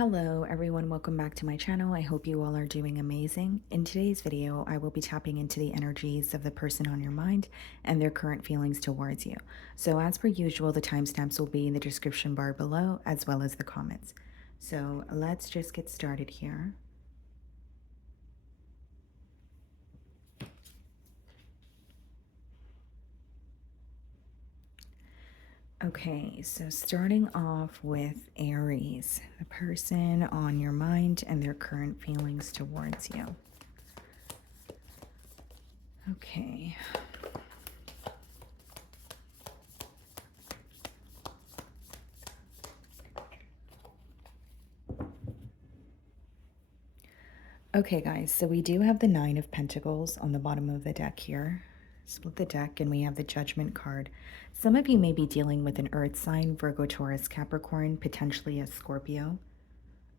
Hello everyone, welcome back to my channel. I hope you all are doing amazing. In today's video, I will be tapping into the energies of the person on your mind and their current feelings towards you. So as per usual, the timestamps will be in the description bar below as well as the comments. So let's just get started here. Okay, so starting off with Aries, the person on your mind and their current feelings towards you. Okay. Okay, guys, so we do have the Nine of Pentacles on the bottom of the deck here. Split the deck and we have the Judgment card. Some of you may be dealing with an earth sign, Virgo, Taurus, Capricorn, potentially a Scorpio.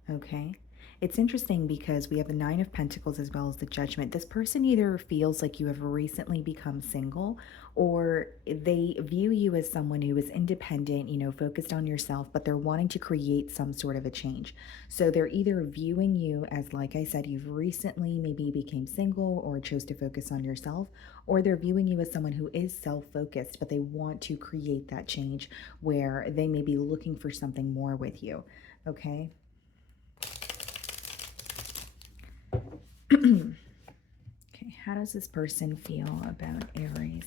Okay. It's interesting because we have the Nine of Pentacles as well as the Judgment. This person either feels like you have recently become single, or they view you as someone who is independent, focused on yourself, but they're wanting to create some sort of a change. So they're either viewing you as, like I said, you've recently maybe became single or chose to focus on yourself, or they're viewing you as someone who is self-focused, but they want to create that change where they may be looking for something more with you. Okay. Okay, how does this person feel about Aries?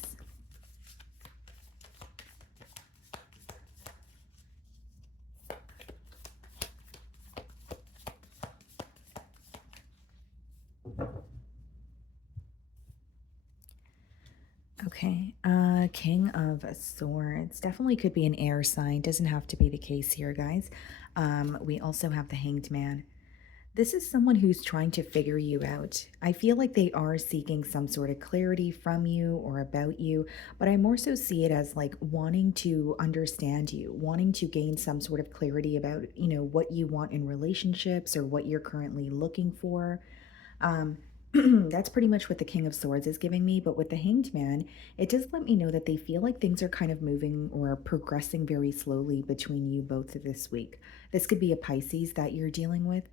Okay, King of Swords. Definitely could be an air sign. Doesn't have to be the case here, guys. We also have the Hanged Man. This is someone who's trying to figure you out. I feel like they are seeking some sort of clarity from you or about you, but I more so see it as like wanting to understand you, wanting to gain some sort of clarity about, what you want in relationships or what you're currently looking for. Um, that's pretty much what the King of Swords is giving me. But with the Hanged Man, it does let me know that they feel like things are kind of moving or progressing very slowly between you both this week. This could be a Pisces that you're dealing with.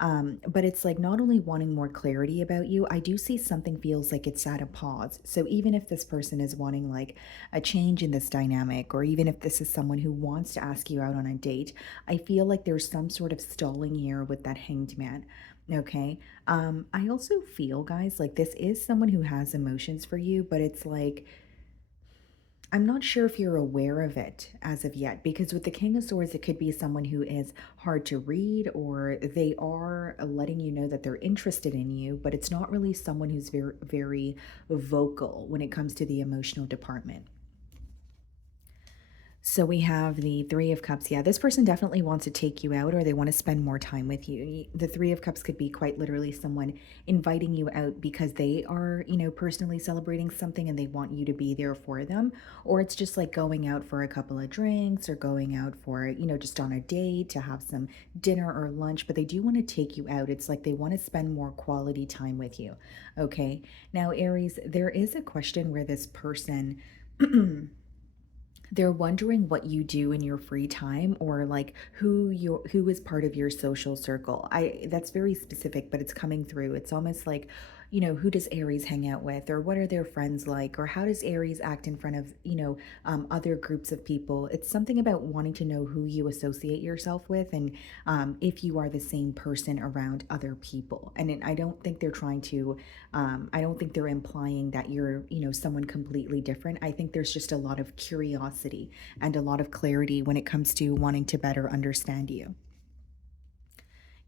But it's like not only wanting more clarity about you, I do see something feels like it's at a pause. So even if this person is wanting like a change in this dynamic, or even if this is someone who wants to ask you out on a date, I feel like there's some sort of stalling here with that Hanged Man. Okay. I also feel, guys, like this is someone who has emotions for you, but it's like I'm not sure if you're aware of it as of yet, because with the King of Swords, it could be someone who is hard to read, or they are letting you know that they're interested in you, but it's not really someone who's very, very vocal when it comes to the emotional department. So we have the Three of Cups. Yeah, this person definitely wants to take you out, or they want to spend more time with you. The Three of Cups could be quite literally someone inviting you out because they are, personally celebrating something and they want you to be there for them. Or it's just like going out for a couple of drinks or going out for, just on a date to have some dinner or lunch, but they do want to take you out. It's like they want to spend more quality time with you. Okay. Now, Aries, there is a question where this person they're wondering what you do in your free time, or like who is part of your social circle. That's very specific, but it's coming through. It's almost like, who does Aries hang out with, or what are their friends like, or how does Aries act in front of, other groups of people. It's something about wanting to know who you associate yourself with, and if you are the same person around other people. And I don't think they're trying to I don't think they're implying that you're, someone completely different. I think there's just a lot of curiosity and a lot of clarity when it comes to wanting to better understand you.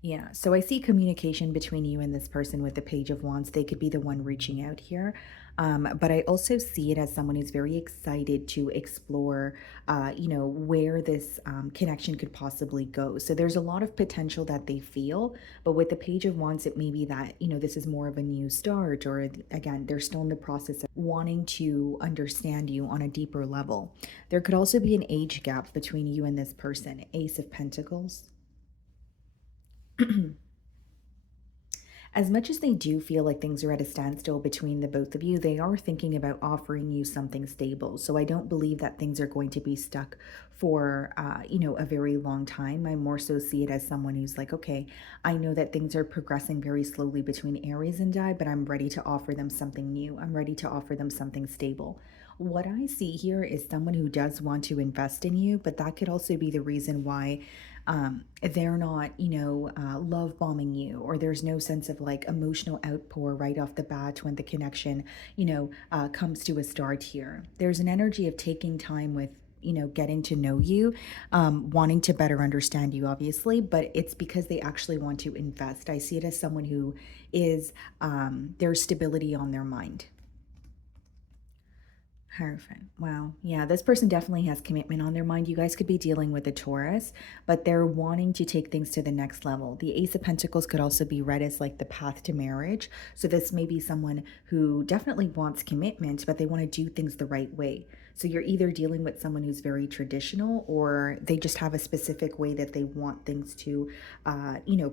Yeah, so I see communication between you and this person with the Page of Wands. They could be the one reaching out here. But I also see it as someone who's very excited to explore, where this connection could possibly go. So there's a lot of potential that they feel. But with the Page of Wands, it may be that, this is more of a new start, or again, they're still in the process of wanting to understand you on a deeper level. There could also be an age gap between you and this person. Ace of Pentacles. As much as they do feel like things are at a standstill between the both of you, they are thinking about offering you something stable. So I don't believe that things are going to be stuck for, a very long time. I more so see it as someone who's like, okay, I know that things are progressing very slowly between Aries and I, but I'm ready to offer them something new. I'm ready to offer them something stable. What I see here is someone who does want to invest in you, but that could also be the reason why they're not, love bombing you, or there's no sense of like emotional outpour right off the bat when the connection, comes to a start here. There's an energy of taking time with, getting to know you, wanting to better understand you, obviously, but it's because they actually want to invest. I see it as someone who is, there's stability on their mind. Perfect. Wow. Yeah, this person definitely has commitment on their mind. You guys could be dealing with a Taurus, but they're wanting to take things to the next level. The Ace of Pentacles could also be read as like the path to marriage. So this may be someone who definitely wants commitment, but they want to do things the right way. So you're either dealing with someone who's very traditional, or they just have a specific way that they want things to,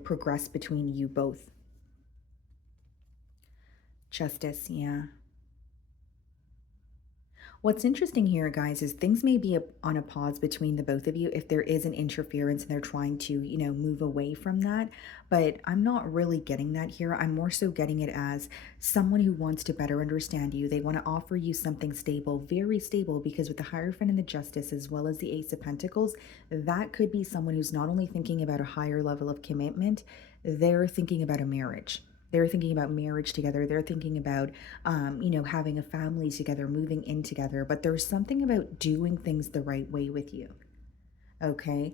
progress between you both. Justice, yeah. What's interesting here, guys, is things may be on a pause between the both of you if there is an interference and they're trying to, move away from that. But I'm not really getting that here. I'm more so getting it as someone who wants to better understand you. They want to offer you something stable, very stable, because with the Hierophant and the Justice, as well as the Ace of Pentacles, that could be someone who's not only thinking about a higher level of commitment, they're thinking about a marriage. They're thinking about marriage together. They're thinking about, having a family together, moving in together. But there's something about doing things the right way with you. Okay.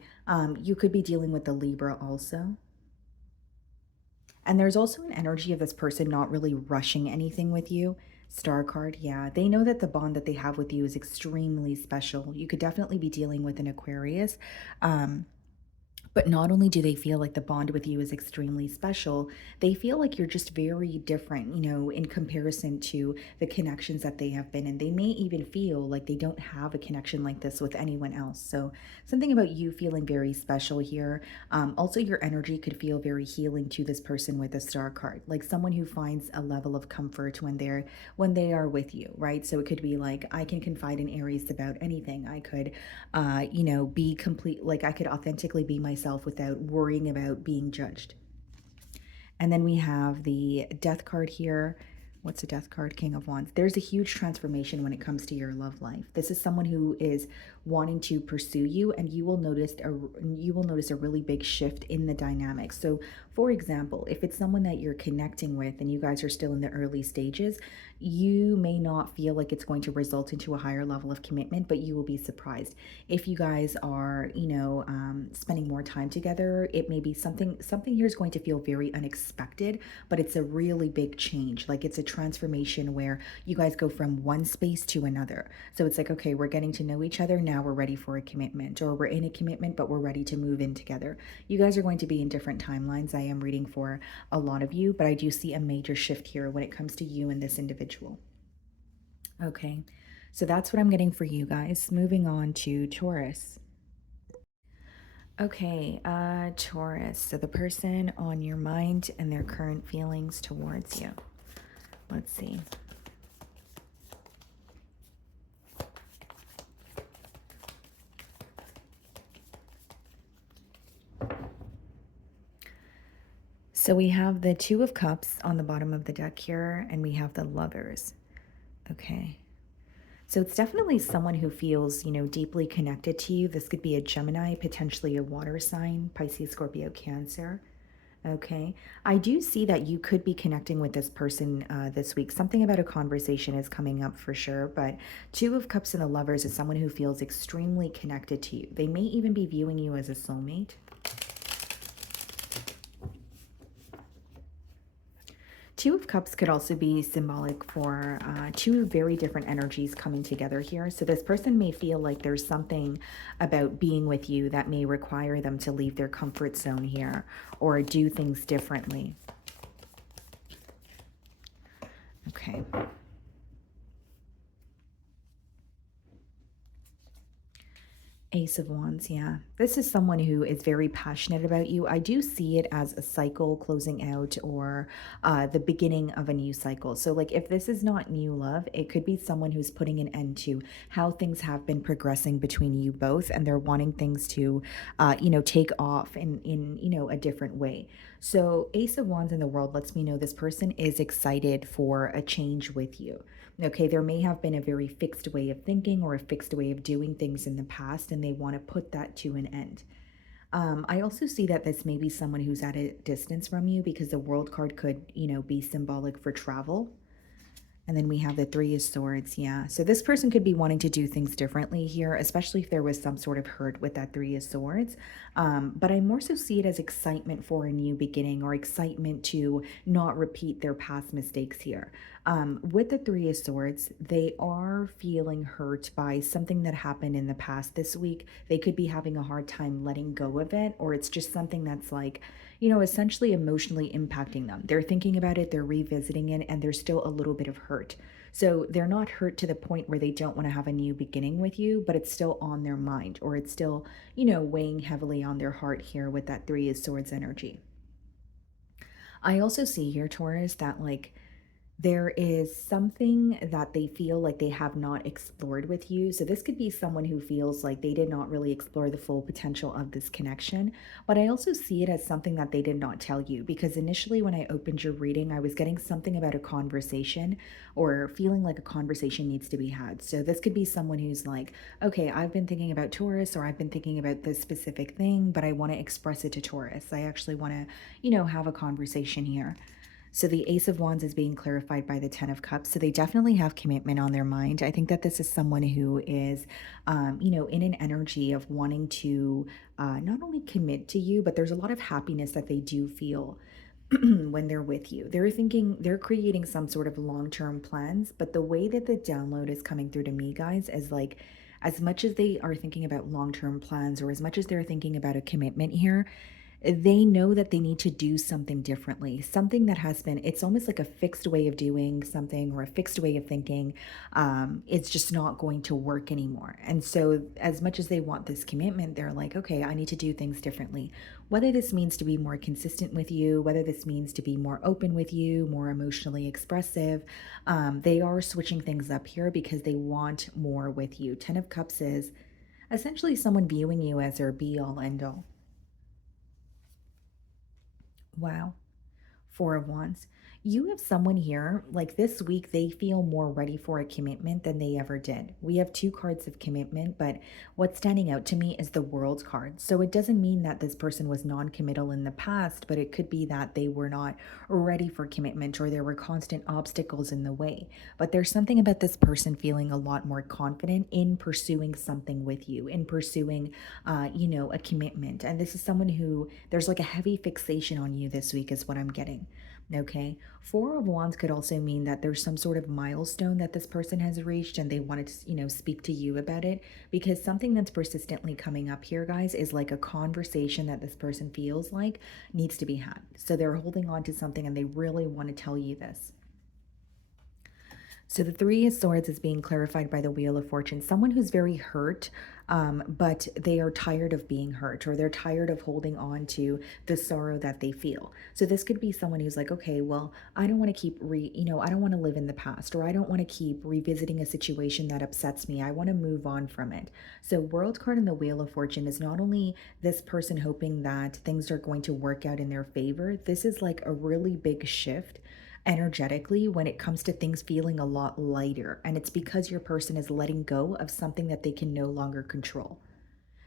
You could be dealing with the Libra also. And there's also an energy of this person not really rushing anything with you. Star card, yeah. They know that the bond that they have with you is extremely special. You could definitely be dealing with an Aquarius. But not only do they feel like the bond with you is extremely special, they feel like you're just very different, in comparison to the connections that they have been in. They may even feel like they don't have a connection like this with anyone else. So, something about you feeling very special here. Also, your energy could feel very healing to this person with a star card, like someone who finds a level of comfort when they are with you, right? So, it could be like, I can confide in Aries about anything. I could, be complete, like I could authentically be myself without worrying about being judged. And then we have the Death card here. What's a Death card? King of Wands. There's a huge transformation when it comes to your love life. This is someone who is wanting to pursue you, and you will notice a really big shift in the dynamics. So, for example, if it's someone that you're connecting with and you guys are still in the early stages, you may not feel like it's going to result into a higher level of commitment, but you will be surprised. If you guys are, spending more time together, it may be something here is going to feel very unexpected, but it's a really big change. Like it's a transformation where you guys go from one space to another. So it's like, okay, we're getting to know each other. Now we're ready for a commitment, or we're in a commitment, but we're ready to move in together. You guys are going to be in different timelines. I am reading for a lot of you, but I do see a major shift here when it comes to you and this individual. Okay, so that's what I'm getting for you guys. Moving on to Taurus. Okay, Taurus. So the person on your mind and their current feelings towards you. Let's see. So we have the Two of Cups on the bottom of the deck here, and we have the Lovers. Okay. So it's definitely someone who feels, deeply connected to you. This could be a Gemini, potentially a water sign, Pisces, Scorpio, Cancer. Okay. I do see that you could be connecting with this person this week. Something about a conversation is coming up for sure. But Two of Cups and the Lovers is someone who feels extremely connected to you. They may even be viewing you as a soulmate. Two of Cups could also be symbolic for two very different energies coming together here. So this person may feel like there's something about being with you that may require them to leave their comfort zone here or do things differently. Okay. Ace of Wands, yeah. This is someone who is very passionate about you. I do see it as a cycle closing out or the beginning of a new cycle. So, like, if this is not new love, it could be someone who's putting an end to how things have been progressing between you both, and they're wanting things to, take off in a different way. So, Ace of Wands in the world lets me know this person is excited for a change with you. Okay, there may have been a very fixed way of thinking or a fixed way of doing things in the past, and they want to put that to an end. I also see that this may be someone who's at a distance from you because the world card could, be symbolic for travel. And then we have the Three of Swords. Yeah. So this person could be wanting to do things differently here, especially if there was some sort of hurt with that Three of Swords. But I more so see it as excitement for a new beginning or excitement to not repeat their past mistakes here. With the Three of Swords, they are feeling hurt by something that happened in the past this week. They could be having a hard time letting go of it, or it's just something that's like, essentially emotionally impacting them. They're thinking about it, they're revisiting it, and there's still a little bit of hurt. So they're not hurt to the point where they don't want to have a new beginning with you, but it's still on their mind, or it's still, weighing heavily on their heart here with that Three of Swords energy. I also see here, Taurus, that like there is something that they feel like they have not explored with you. So, this could be someone who feels like they did not really explore the full potential of this connection. But I also see it as something that they did not tell you because initially, when I opened your reading, I was getting something about a conversation or feeling like a conversation needs to be had. So, this could be someone who's like, okay, I've been thinking about Taurus or I've been thinking about this specific thing, but I want to express it to Taurus. I actually want to, have a conversation here. So the Ace of Wands is being clarified by the Ten of Cups. So they definitely have commitment on their mind. I think that this is someone who is, in an energy of wanting to not only commit to you, but there's a lot of happiness that they do feel when they're with you. They're thinking, they're creating some sort of long term plans. But the way that the download is coming through to me, guys, is like, as much as they are thinking about long term plans or as much as they're thinking about a commitment here, they know that they need to do something differently, something that has been, it's almost like a fixed way of doing something or a fixed way of thinking. It's just not going to work anymore. And so, as much as they want this commitment, they're like, okay, I need to do things differently. Whether this means to be more consistent with you, whether this means to be more open with you, more emotionally expressive, they are switching things up here because they want more with you. Ten of Cups is essentially someone viewing you as their be all end all. Wow. Four of Wands. You have someone here, like this week, they feel more ready for a commitment than they ever did. We have two cards of commitment, but what's standing out to me is the World card. So it doesn't mean that this person was non committal in the past, but it could be that they were not ready for commitment or there were constant obstacles in the way. But there's something about this person feeling a lot more confident in pursuing something with you, in pursuing, a commitment. And this is someone who there's like a heavy fixation on you this week, is what I'm getting. Okay. Four of Wands could also mean that there's some sort of milestone that this person has reached and they wanted to, speak to you about it because something that's persistently coming up here, guys, is like a conversation that this person feels like needs to be had. So they're holding on to something and they really want to tell you this. So the Three of Swords is being clarified by the Wheel of Fortune. Someone who's very hurt, but they are tired of being hurt or they're tired of holding on to the sorrow that they feel. So this could be someone who's like, okay, well, I don't want to keep I don't want to live in the past or I don't want to keep revisiting a situation that upsets me. I want to move on from it. So World card in the Wheel of Fortune is not only this person hoping that things are going to work out in their favor, this is like a really big shift energetically when it comes to things feeling a lot lighter. And it's because your person is letting go of something that they can no longer control.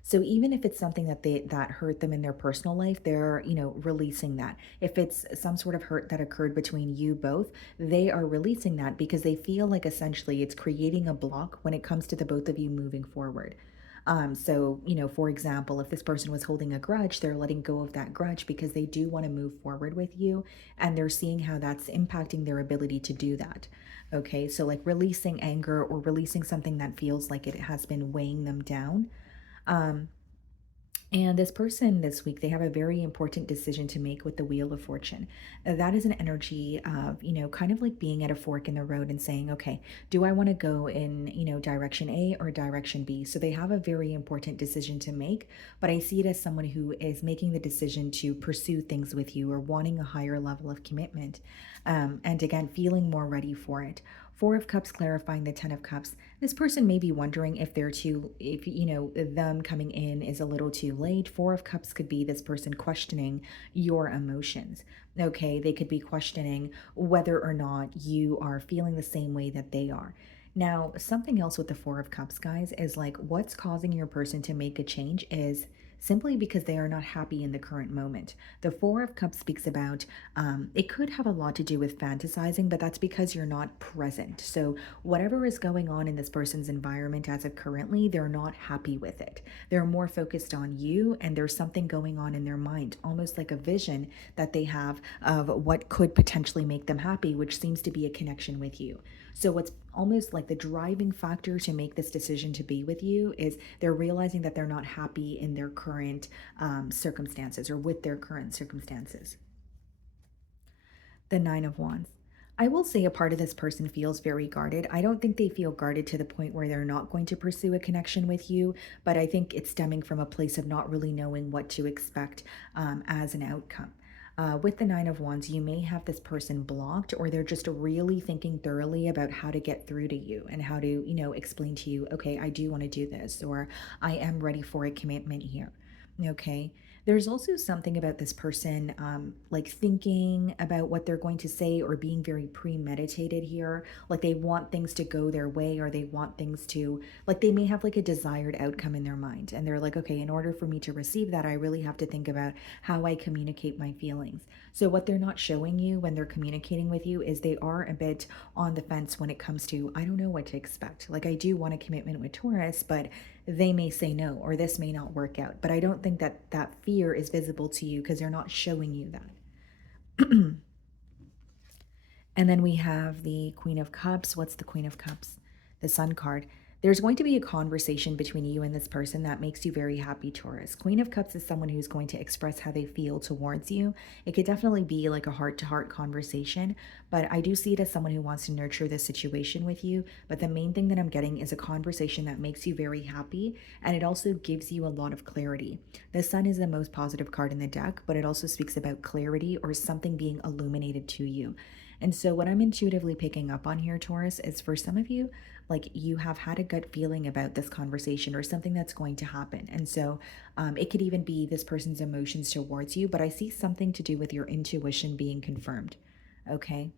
So even if it's something that hurt them in their personal life, they're, releasing that. If it's some sort of hurt that occurred between you both, they are releasing that because they feel like essentially it's creating a block when it comes to the both of you moving forward. So, for example, if this person was holding a grudge, they're letting go of that grudge because they do want to move forward with you and they're seeing how that's impacting their ability to do that. Okay, so like releasing anger or releasing something that feels like it has been weighing them down. Um, And this person this week, they have a very important decision to make with the Wheel of Fortune. That is an energy of, kind of like being at a fork in the road and saying, okay, do I want to go in, direction A or direction B? So they have a very important decision to make, but I see it as someone who is making the decision to pursue things with you or wanting a higher level of commitment. And again, feeling more ready for it. Four of Cups clarifying the Ten of Cups. This person may be wondering if they're too, if, them coming in is a little too late. Four of Cups could be this person questioning your emotions. Okay, they could be questioning whether or not you are feeling the same way that they are. Now, something else with the Four of Cups, guys, is like what's causing your person to make a change is simply because they are not happy in the current moment. The Four of Cups speaks about it could have a lot to do with fantasizing, but that's because you're not present. So, whatever is going on in this person's environment as of currently, they're not happy with it. They're more focused on you, and there's something going on in their mind, almost like a vision that they have of what could potentially make them happy, which seems to be a connection with you. So, what's almost like the driving factor to make this decision to be with you is they're realizing that they're not happy in their current circumstances or with their current circumstances. The Nine of Wands. I will say a part of this person feels very guarded. I don't think they feel guarded to the point where they're not going to pursue a connection with you, but I think it's stemming from a place of not really knowing what to expect as an outcome. With the Nine of Wands, you may have this person blocked, or they're just really thinking thoroughly about how to get through to you and how to, explain to you, okay, I do want to do this, or I am ready for a commitment here. Okay. There's also something about this person, like thinking about what they're going to say or being very premeditated here. Like they want things to go their way, or they want things to, like, they may have like a desired outcome in their mind. And they're like, okay, in order for me to receive that, I really have to think about how I communicate my feelings. So, what they're not showing you when they're communicating with you is they are a bit on the fence when it comes to, I don't know what to expect. Like, I do want a commitment with Taurus, but they may say no, or this may not work out. But I don't think that that fear is visible to you because they're not showing you that. And then we have the Queen of Cups. What's the Queen of Cups? The Sun card. There's going to be a conversation between you and this person that makes you very happy, Taurus. Queen of Cups is someone who's going to express how they feel towards you. It could definitely be like a heart-to-heart conversation, but I do see it as someone who wants to nurture this situation with you. But the main thing that I'm getting is a conversation that makes you very happy, and it also gives you a lot of clarity. The Sun is the most positive card in the deck, but it also speaks about clarity or something being illuminated to you. And so, what I'm intuitively picking up on here, Taurus, is for some of you, like you have had a gut feeling about this conversation or something that's going to happen. And so, it could even be this person's emotions towards you, but I see something to do with your intuition being confirmed. Okay.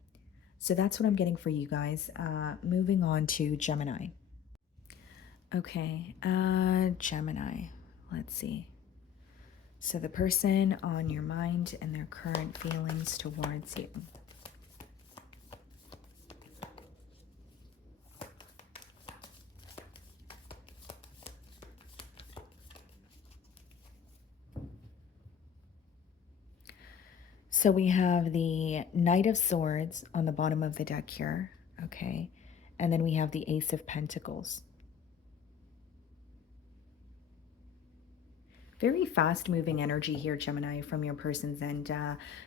So, that's what I'm getting for you guys. Moving on to Gemini. Okay. Gemini. Let's see. So, the person on your mind and their current feelings towards you. So we have the Knight of Swords on the bottom of the deck here, okay? And then we have the Ace of Pentacles. Very fast moving energy here, Gemini, from your person's end.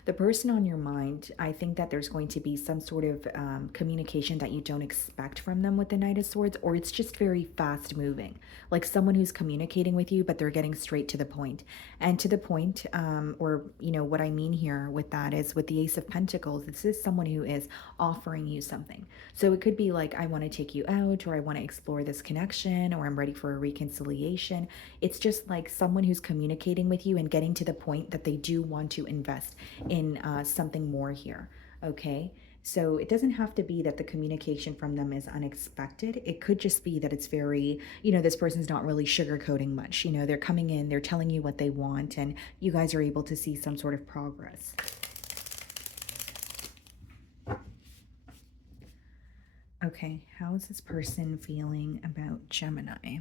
The person on your mind, I think that there's going to be some sort of communication that you don't expect from them with the Knight of Swords, or it's just very fast moving. Like someone who's communicating with you, but they're getting straight to the point. And to the point, or, what I mean here with that is with the Ace of Pentacles, this is someone who is offering you something. So it could be like, I want to take you out, or I want to explore this connection, or I'm ready for a reconciliation. It's just like someone who's communicating with you and getting to the point that they do want to invest in something more here. Okay. So it doesn't have to be that the communication from them is unexpected. It could just be that it's very, this person's not really sugarcoating much. They're coming in, they're telling you what they want, and you guys are able to see some sort of progress. Okay, how is this person feeling about Gemini?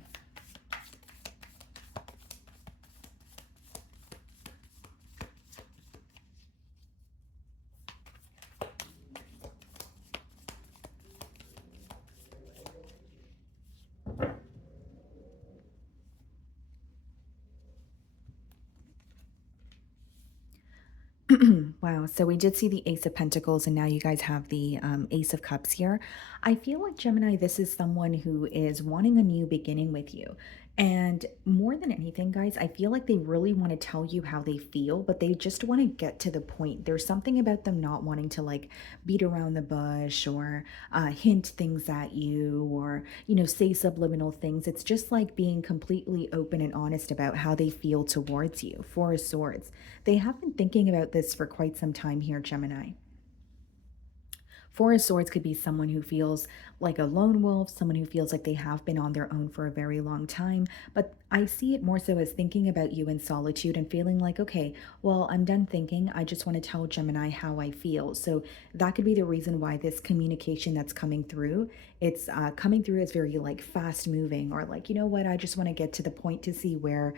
Wow. So we did see the Ace of Pentacles, and now you guys have the Ace of Cups here. I feel like Gemini, this is someone who is wanting a new beginning with you. And more than anything, guys, I feel like they really want to tell you how they feel, but they just want to get to the point. There's something about them not wanting to like beat around the bush or hint things at you or, say subliminal things. It's just like being completely open and honest about how they feel towards you. Four of Swords. They have been thinking about this for quite some time here, Gemini. Four of Swords could be someone who feels like a lone wolf, someone who feels like they have been on their own for a very long time. But I see it more so as thinking about you in solitude and feeling like, okay, well, I'm done thinking. I just want to tell Gemini how I feel. So that could be the reason why this communication that's coming through, it's coming through as very like fast moving or like, you know what, I just want to get to the point to see where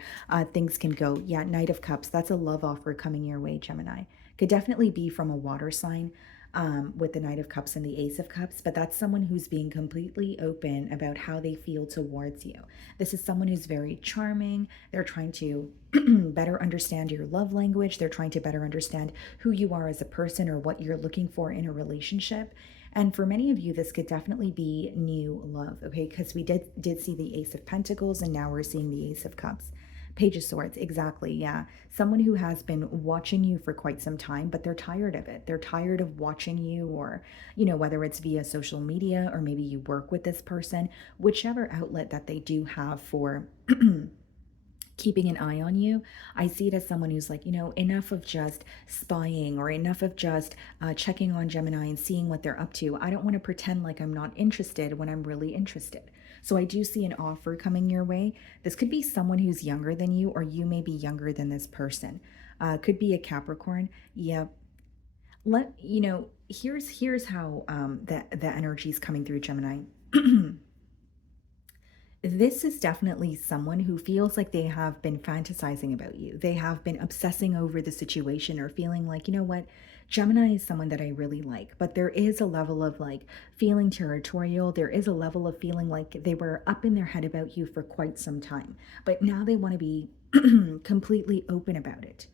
things can go. Yeah, Knight of Cups, that's a love offer coming your way, Gemini. Could definitely be from a water sign with the Knight of Cups and the Ace of Cups, but that's someone who's being completely open about how they feel towards you. This is someone who's very charming. They're trying to better understand your love language. They're trying to better understand who you are as a person or what you're looking for in a relationship. And for many of you, this could definitely be new love, okay? Because we did see the Ace of Pentacles, and now we're seeing the Ace of Cups. Page of Swords, exactly, yeah. Someone who has been watching you for quite some time, but they're tired of it. They're tired of watching you, or, whether it's via social media or maybe you work with this person, whichever outlet that they do have for keeping an eye on you. I see it as someone who's like, enough of just spying or enough of just checking on Gemini and seeing what they're up to. I don't want to pretend like I'm not interested when I'm really interested. So I do see an offer coming your way. This could be someone who's younger than you, or you may be younger than this person. Could be a Capricorn. Yeah. Here's how the energy is coming through, Gemini. This is definitely someone who feels like they have been fantasizing about you. They have been obsessing over the situation or feeling like, you know what, Gemini is someone that I really like. But there is a level of like feeling territorial. There is a level of feeling like they were up in their head about you for quite some time. But now they want to be completely open about it.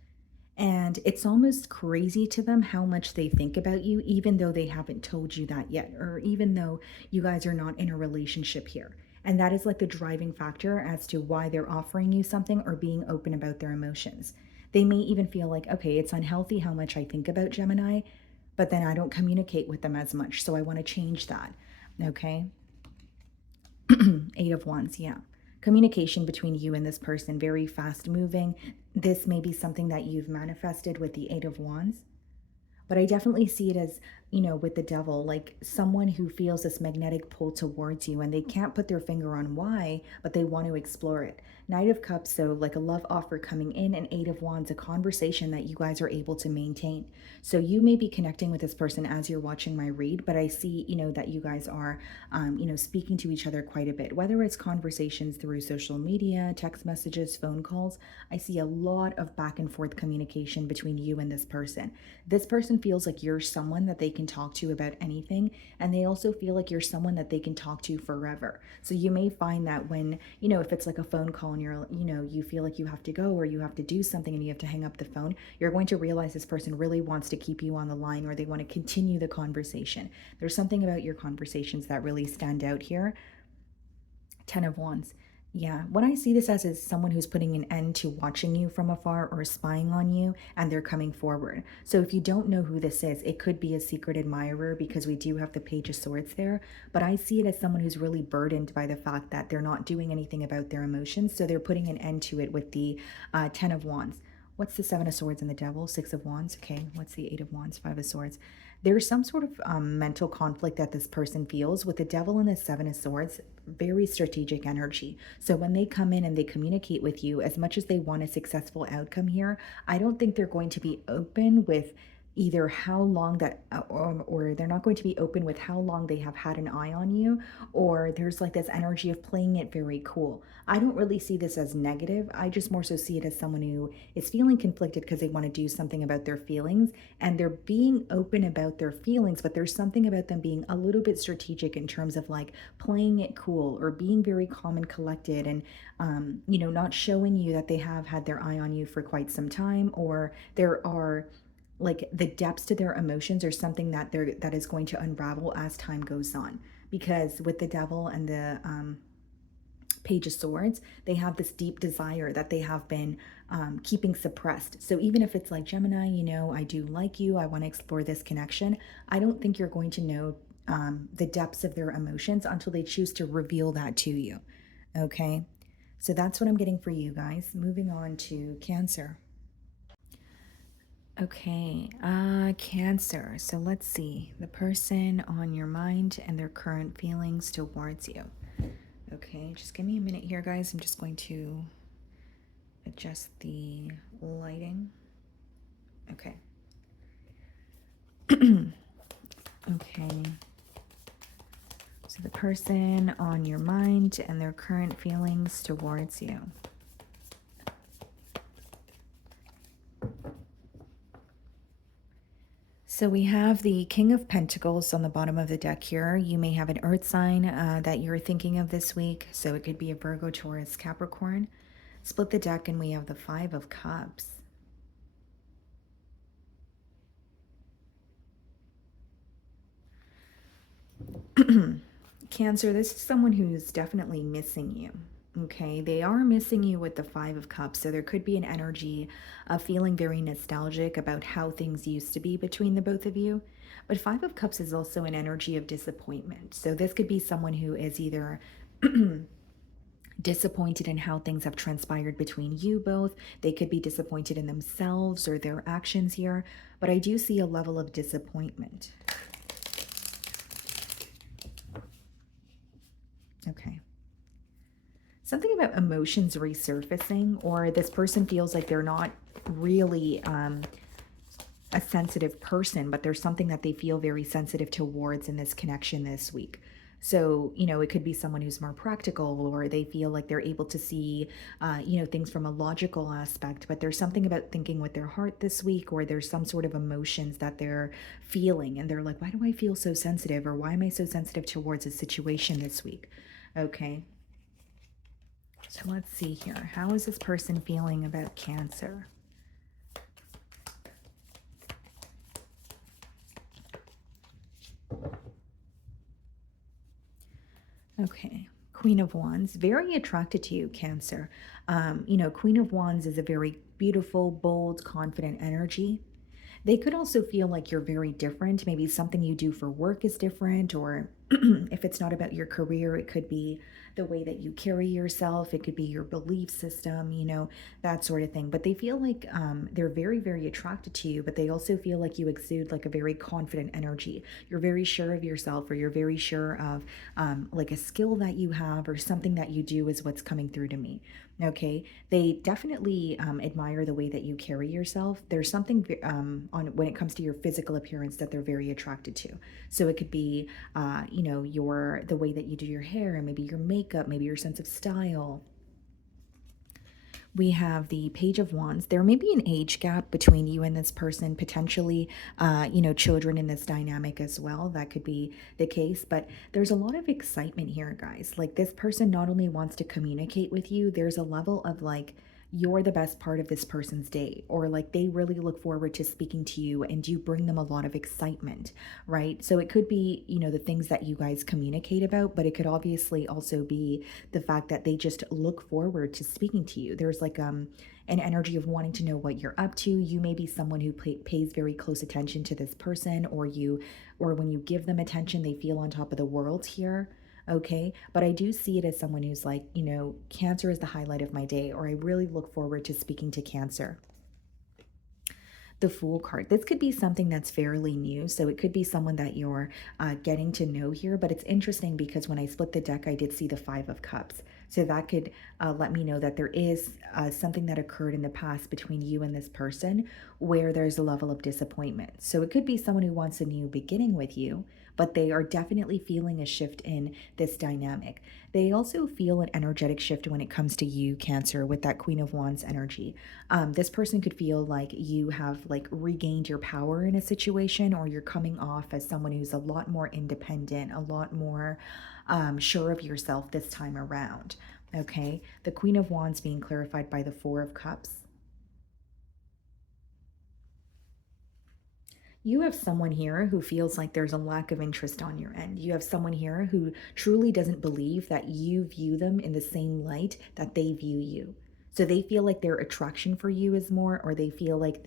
And it's almost crazy to them how much they think about you, even though they haven't told you that yet, or even though you guys are not in a relationship here. And that is like the driving factor as to why they're offering you something or being open about their emotions. They may even feel like, okay, it's unhealthy how much I think about Gemini, but then I don't communicate with them as much. So I want to change that. Okay. Eight of Wands, yeah. Communication between you and this person, very fast moving. This may be something that you've manifested with the Eight of Wands. But I definitely see it as, with the devil, like someone who feels this magnetic pull towards you and they can't put their finger on why, but they want to explore it. Knight of Cups, so like a love offer coming in, and Eight of Wands, a conversation that you guys are able to maintain. So you may be connecting with this person as you're watching my read, but I see, that you guys are, speaking to each other quite a bit, whether it's conversations through social media, text messages, phone calls. I see a lot of back and forth communication between you and this person. This person feels like you're someone that they can talk to about anything, and they also feel like you're someone that they can talk to forever. So you may find that when, if it's like a phone call and you're, you feel like you have to go or you have to do something and you have to hang up the phone, you're going to realize this person really wants to keep you on the line, or they want to continue the conversation. There's something about your conversations that really stand out here. 10 of Wands. Yeah, what I see this as is someone who's putting an end to watching you from afar or spying on you, and they're coming forward. So if you don't know who this is, it could be a secret admirer, because we do have the Page of Swords there. But I see it as someone who's really burdened by the fact that they're not doing anything about their emotions. So they're putting an end to it with the 10 of Wands. What's the Seven of Swords and the Devil? Six of Wands. Okay, what's the Eight of Wands? Five of Swords. There's some sort of mental conflict that this person feels with the Devil and the Seven of Swords. Very strategic energy. So when they come in and they communicate with you, as much as they want a successful outcome here, I don't think they're going to be open with either how long that or they're not going to be open with how long they have had an eye on you, or there's like this energy of playing it very cool. I don't really see this as negative. I just more so see it as someone who is feeling conflicted because they want to do something about their feelings, and they're being open about their feelings, but there's something about them being a little bit strategic in terms of like playing it cool or being very calm and collected, and not showing you that they have had their eye on you for quite some time, or there are like the depths to their emotions are something that is going to unravel as time goes on, because with the devil and the Page of Swords, they have this deep desire that they have been keeping suppressed. So even if it's like, Gemini, I do like you, I want to explore this connection, I don't think you're going to know the depths of their emotions until they choose to reveal that to you. Okay, so that's what I'm getting for you guys. Moving on to Cancer. Okay, Cancer. So let's see the person on your mind and their current feelings towards you. Okay, just give me a minute here, guys. I'm just going to adjust the lighting. Okay. Okay. So the person on your mind and their current feelings towards you. So we have the King of Pentacles on the bottom of the deck here. You may have an earth sign that you're thinking of this week. So it could be a Virgo, Taurus, Capricorn. Split the deck and we have the Five of Cups. Cancer, this is someone who's definitely missing you. Okay, they are missing you with the Five of Cups. So there could be an energy of feeling very nostalgic about how things used to be between the both of you. But Five of Cups is also an energy of disappointment. So this could be someone who is either disappointed in how things have transpired between you both. They could be disappointed in themselves or their actions here. But I do see a level of disappointment. Okay. Something about emotions resurfacing, or this person feels like they're not really a sensitive person, but there's something that they feel very sensitive towards in this connection this week. So, it could be someone who's more practical, or they feel like they're able to see, things from a logical aspect, but there's something about thinking with their heart this week, or there's some sort of emotions that they're feeling, and they're like, why do I feel so sensitive, or why am I so sensitive towards a situation this week? Okay. So let's see here. How is this person feeling about Cancer? Okay. Queen of Wands, very attracted to you, Cancer. Queen of Wands is a very beautiful, bold, confident energy. They could also feel like you're very different. Maybe something you do for work is different, or if it's not about your career, it could be the way that you carry yourself. It could be your belief system, that sort of thing. But they feel like they're very, very attracted to you, but they also feel like you exude like a very confident energy. You're very sure of yourself, or you're very sure of like a skill that you have, or something that you do is what's coming through to me. Okay, they definitely admire the way that you carry yourself. There's something on when it comes to your physical appearance that they're very attracted to. So it could be, your the way that you do your hair, and maybe your makeup, maybe your sense of style. We have the Page of Wands. There may be an age gap between you and this person, potentially, children in this dynamic as well. That could be the case, but there's a lot of excitement here, guys. Like, this person not only wants to communicate with you, there's a level of like, you're the best part of this person's day, or like they really look forward to speaking to you and you bring them a lot of excitement, right? So it could be, the things that you guys communicate about, but it could obviously also be the fact that they just look forward to speaking to you. There's like an energy of wanting to know what you're up to. You may be someone who pays very close attention to this person, or when you give them attention, they feel on top of the world here. Okay, but I do see it as someone who's like, Cancer is the highlight of my day, or I really look forward to speaking to Cancer. The Fool card. This could be something that's fairly new. So it could be someone that you're getting to know here. But it's interesting because when I split the deck, I did see the Five of Cups. So that could let me know that there is something that occurred in the past between you and this person where there's a level of disappointment. So it could be someone who wants a new beginning with you, but they are definitely feeling a shift in this dynamic. They also feel an energetic shift when it comes to you, Cancer, with that Queen of Wands energy. This person could feel like you have like regained your power in a situation, or you're coming off as someone who's a lot more independent, a lot more sure of yourself this time around. Okay, the Queen of Wands being clarified by the Four of Cups. You have someone here who feels like there's a lack of interest on your end. You have someone here who truly doesn't believe that you view them in the same light that they view you. So they feel like their attraction for you is more, or they feel like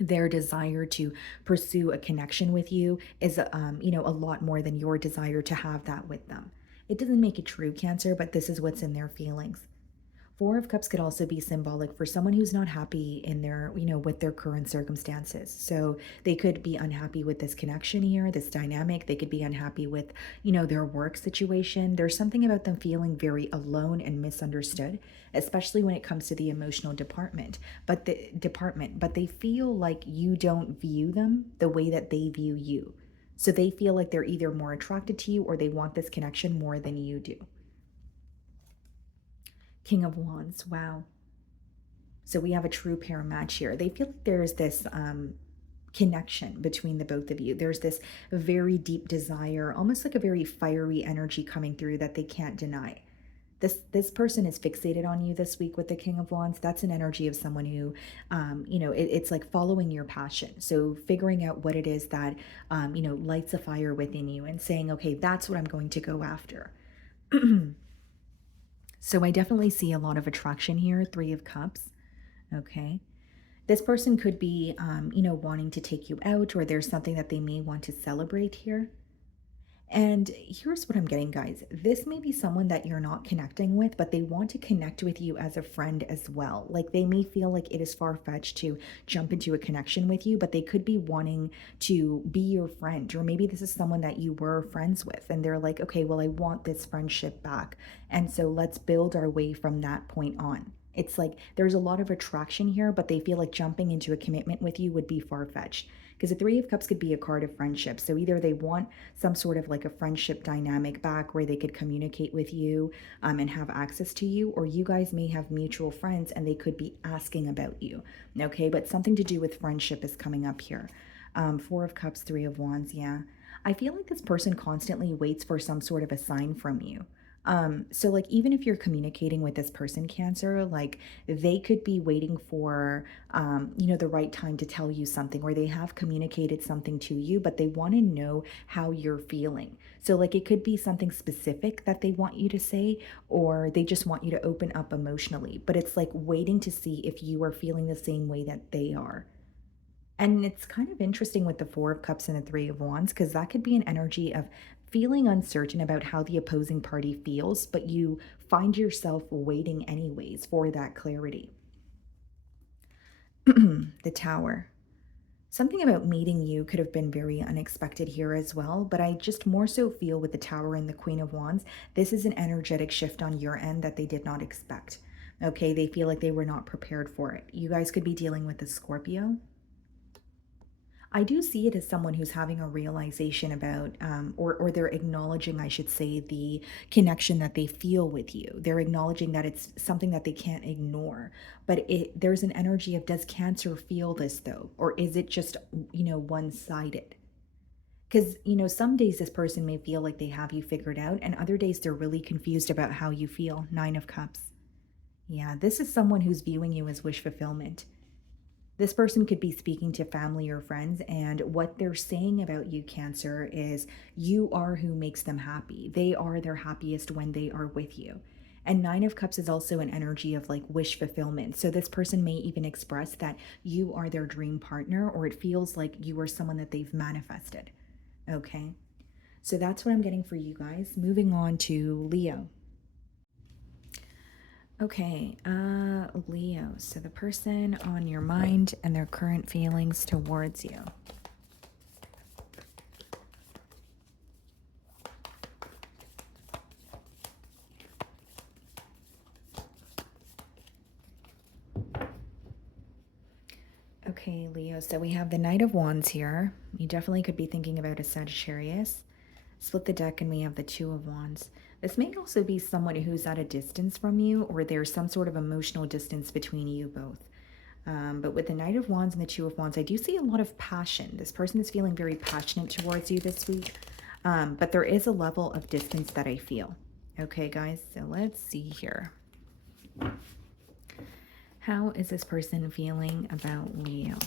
their desire to pursue a connection with you is a lot more than your desire to have that with them. It doesn't make it true, Cancer, but this is what's in their feelings. Four of Cups could also be symbolic for someone who's not happy in with their current circumstances. So they could be unhappy with this connection here, this dynamic. They could be unhappy with, their work situation. There's something about them feeling very alone and misunderstood, especially when it comes to the emotional but they feel like you don't view them the way that they view you. So they feel like they're either more attracted to you or they want this connection more than you do. King of Wands. Wow. So we have a true pair match here. They feel like there's this connection between the both of you. There's this very deep desire, almost like a very fiery energy coming through that they can't deny. This person is fixated on you this week with the King of Wands. That's an energy of someone who, it's like following your passion. So figuring out what it is that, lights a fire within you and saying, okay, that's what I'm going to go after. So I definitely see a lot of attraction here, Three of Cups. Okay. This person could be, wanting to take you out, or there's something that they may want to celebrate here. And here's what I'm getting, guys. This may be someone that you're not connecting with, but they want to connect with you as a friend as well. Like they may feel like it is far-fetched to jump into a connection with you, but they could be wanting to be your friend. Or maybe this is someone that you were friends with and they're like, okay, well, I want this friendship back. And so let's build our way from that point on. It's like there's a lot of attraction here, but they feel like jumping into a commitment with you would be far-fetched. Because the Three of Cups could be a card of friendship. So either they want some sort of like a friendship dynamic back where they could communicate with you and have access to you, or you guys may have mutual friends and they could be asking about you. Okay, but something to do with friendship is coming up here. Four of Cups, Three of Wands, yeah. I feel like this person constantly waits for some sort of a sign from you. So like even if you're communicating with this person, Cancer, like they could be waiting for the right time to tell you something, or they have communicated something to you, but they want to know how you're feeling. So like it could be something specific that they want you to say, or they just want you to open up emotionally, but it's like waiting to see if you are feeling the same way that they are. And it's kind of interesting with the Four of Cups and the Three of Wands, because that could be an energy of feeling uncertain about how the opposing party feels, but you find yourself waiting anyways for that clarity. The Tower. Something about meeting you could have been very unexpected here as well, but I just more so feel with the Tower and the Queen of Wands, this is an energetic shift on your end that they did not expect. Okay, they feel like they were not prepared for it. You guys could be dealing with a Scorpio. I do see it as someone who's having a realization about, or they're acknowledging, I should say, the connection that they feel with you. They're acknowledging that it's something that they can't ignore. But there's an energy of, does Cancer feel this though? Or is it just, one-sided? Because, some days this person may feel like they have you figured out, and other days they're really confused about how you feel. Nine of Cups. Yeah, this is someone who's viewing you as wish fulfillment. This person could be speaking to family or friends, and what they're saying about you, Cancer, is you are who makes them happy. They are their happiest when they are with you. And Nine of Cups is also an energy of like wish fulfillment. So this person may even express that you are their dream partner, or it feels like you are someone that they've manifested. Okay. So that's what I'm getting for you guys. Moving on to Leo. Okay, Leo. So the person on your mind and their current feelings towards you. Okay, Leo. So we have the Knight of Wands here. You definitely could be thinking about a Sagittarius. Split the deck and we have the Two of Wands. This may also be someone who's at a distance from you, or there's some sort of emotional distance between you both. But with the Knight of Wands and the Two of Wands, I do see a lot of passion. This person is feeling very passionate towards you this week. But there is a level of distance that I feel. Okay, guys, so let's see here. How is this person feeling about Leo?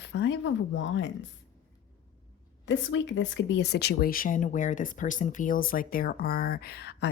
Five of Wands. This week, this could be a situation where this person feels like there are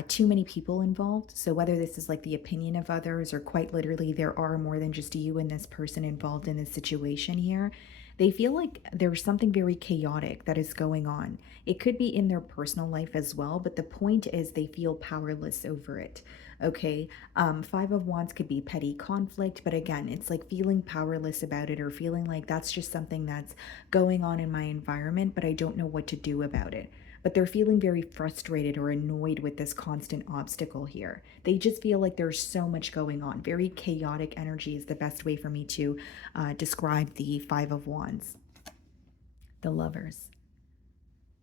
too many people involved. So, whether this is like the opinion of others or quite literally there are more than just you and this person involved in this situation here, they feel like there's something very chaotic that is going on. It could be in their personal life as well, but the point is they feel powerless over it. Okay. Five of Wands could be petty conflict, but again, it's like feeling powerless about it or feeling like that's just something that's going on in my environment, but I don't know what to do about it. But they're feeling very frustrated or annoyed with this constant obstacle here. They just feel like there's so much going on. Very chaotic energy is the best way for me to describe the Five of Wands. The Lovers.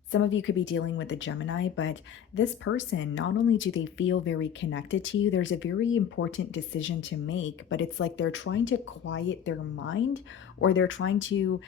Some of you could be dealing with a Gemini, but this person, not only do they feel very connected to you, there's a very important decision to make, but it's like they're trying to quiet their mind or they're trying to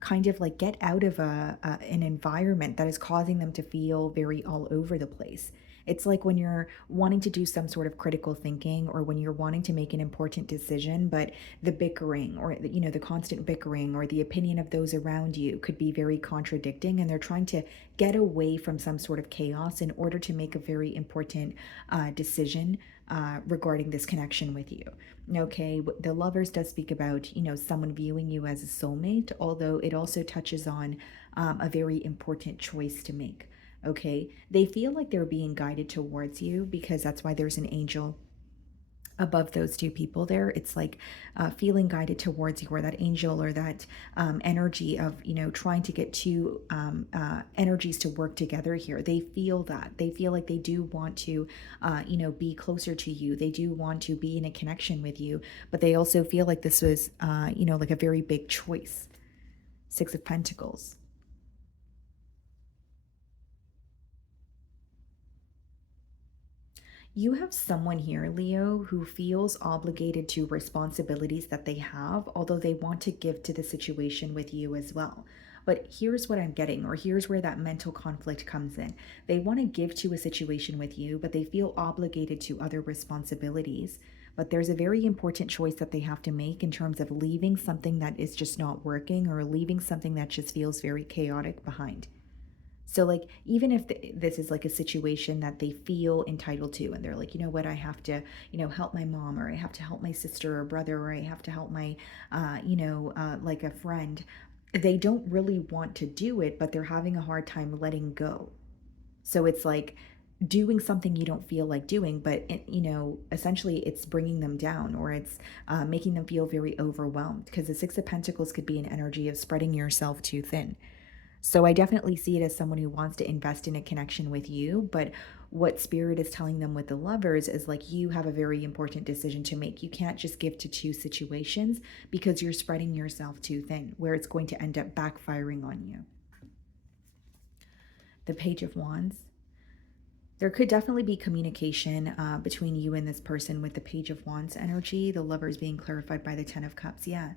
kind of like get out of an environment that is causing them to feel very all over the place. It's like when you're wanting to do some sort of critical thinking or when you're wanting to make an important decision, but the bickering or the constant bickering or the opinion of those around you could be very contradicting, and they're trying to get away from some sort of chaos in order to make a very important decision regarding this connection with you. Okay, the Lovers does speak about someone viewing you as a soulmate, although it also touches on a very important choice to make. Okay, they feel like they're being guided towards you because that's why there's an angel above those two people there. It's like feeling guided towards you, or that angel or that energy of trying to get two energies to work together here. They feel that they feel like they do want to be closer to you. They do want to be in a connection with you, but they also feel like this was like a very big choice. Six of Pentacles. You have someone here, Leo, who feels obligated to responsibilities that they have, although they want to give to the situation with you as well. But here's what I'm getting, or here's where that mental conflict comes in. They want to give to a situation with you, but they feel obligated to other responsibilities. But there's a very important choice that they have to make in terms of leaving something that is just not working or leaving something that just feels very chaotic behind. So, like, even if this is like a situation that they feel entitled to, and they're like, you know what, I have to, help my mom, or I have to help my sister or brother, or I have to help my, like a friend, they don't really want to do it, but they're having a hard time letting go. So, it's like doing something you don't feel like doing, but, essentially it's bringing them down, or it's making them feel very overwhelmed, because the Six of Pentacles could be an energy of spreading yourself too thin. So I definitely see it as someone who wants to invest in a connection with you, but what Spirit is telling them with the Lovers is like you have a very important decision to make. You can't just give to two situations because you're spreading yourself too thin, where it's going to end up backfiring on you. The Page of Wands. There could definitely be communication between you and this person with the Page of Wands energy, the Lovers being clarified by the Ten of Cups. Yeah.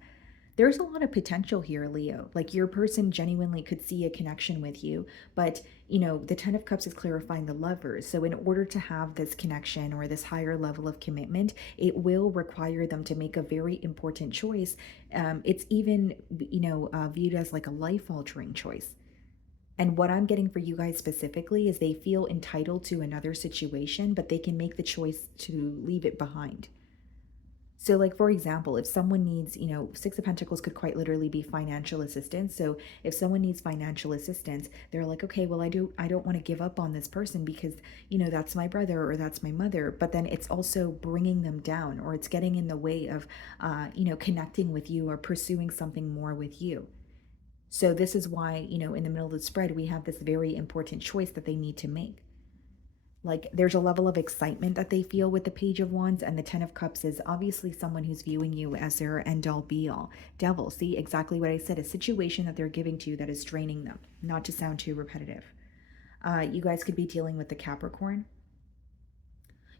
There's a lot of potential here, Leo. Like your person genuinely could see a connection with you, but the Ten of Cups is clarifying the Lovers. So in order to have this connection or this higher level of commitment, it will require them to make a very important choice. It's even, viewed as like a life-altering choice. And what I'm getting for you guys specifically is they feel entitled to another situation, but they can make the choice to leave it behind. So, like, for example, if someone needs, Six of Pentacles could quite literally be financial assistance. So if someone needs financial assistance, they're like, okay, well, I don't want to give up on this person because, that's my brother or that's my mother. But then it's also bringing them down, or it's getting in the way of, connecting with you or pursuing something more with you. So this is why, in the middle of the spread, we have this very important choice that they need to make. Like there's a level of excitement that they feel with the Page of Wands, and the Ten of Cups is obviously someone who's viewing you as their end-all be-all. Devil, see exactly what I said, a situation that they're giving to you that is draining them, not to sound too repetitive. You guys could be dealing with the Capricorn.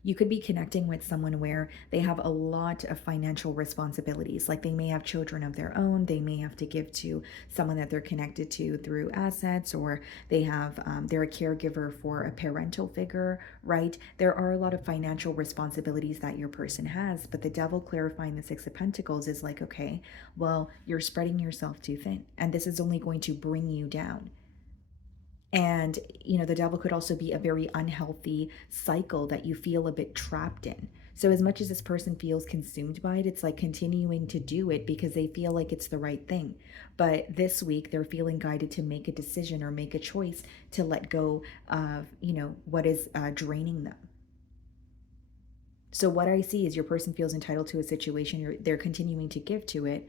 You could be connecting with someone where they have a lot of financial responsibilities. Like they may have children of their own, they may have to give to someone that they're connected to through assets, or they have they're a caregiver for a parental figure, right? There are a lot of financial responsibilities that your person has, but the devil clarifying the Six of Pentacles is like, okay, well, you're spreading yourself too thin, and this is only going to bring you down. And, the devil could also be a very unhealthy cycle that you feel a bit trapped in. So, as much as this person feels consumed by it, it's like continuing to do it because they feel like it's the right thing. But this week, they're feeling guided to make a decision or make a choice to let go of, what is draining them. So, what I see is your person feels entitled to a situation, they're continuing to give to it,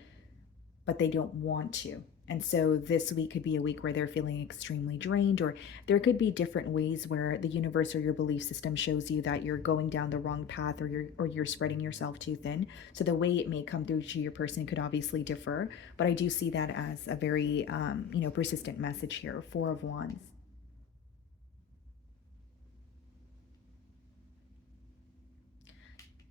but they don't want to. And so this week could be a week where they're feeling extremely drained, or there could be different ways where the universe or your belief system shows you that you're going down the wrong path, or you're spreading yourself too thin. So the way it may come through to your person could obviously differ, but I do see that as a very persistent message here. Four of Wands.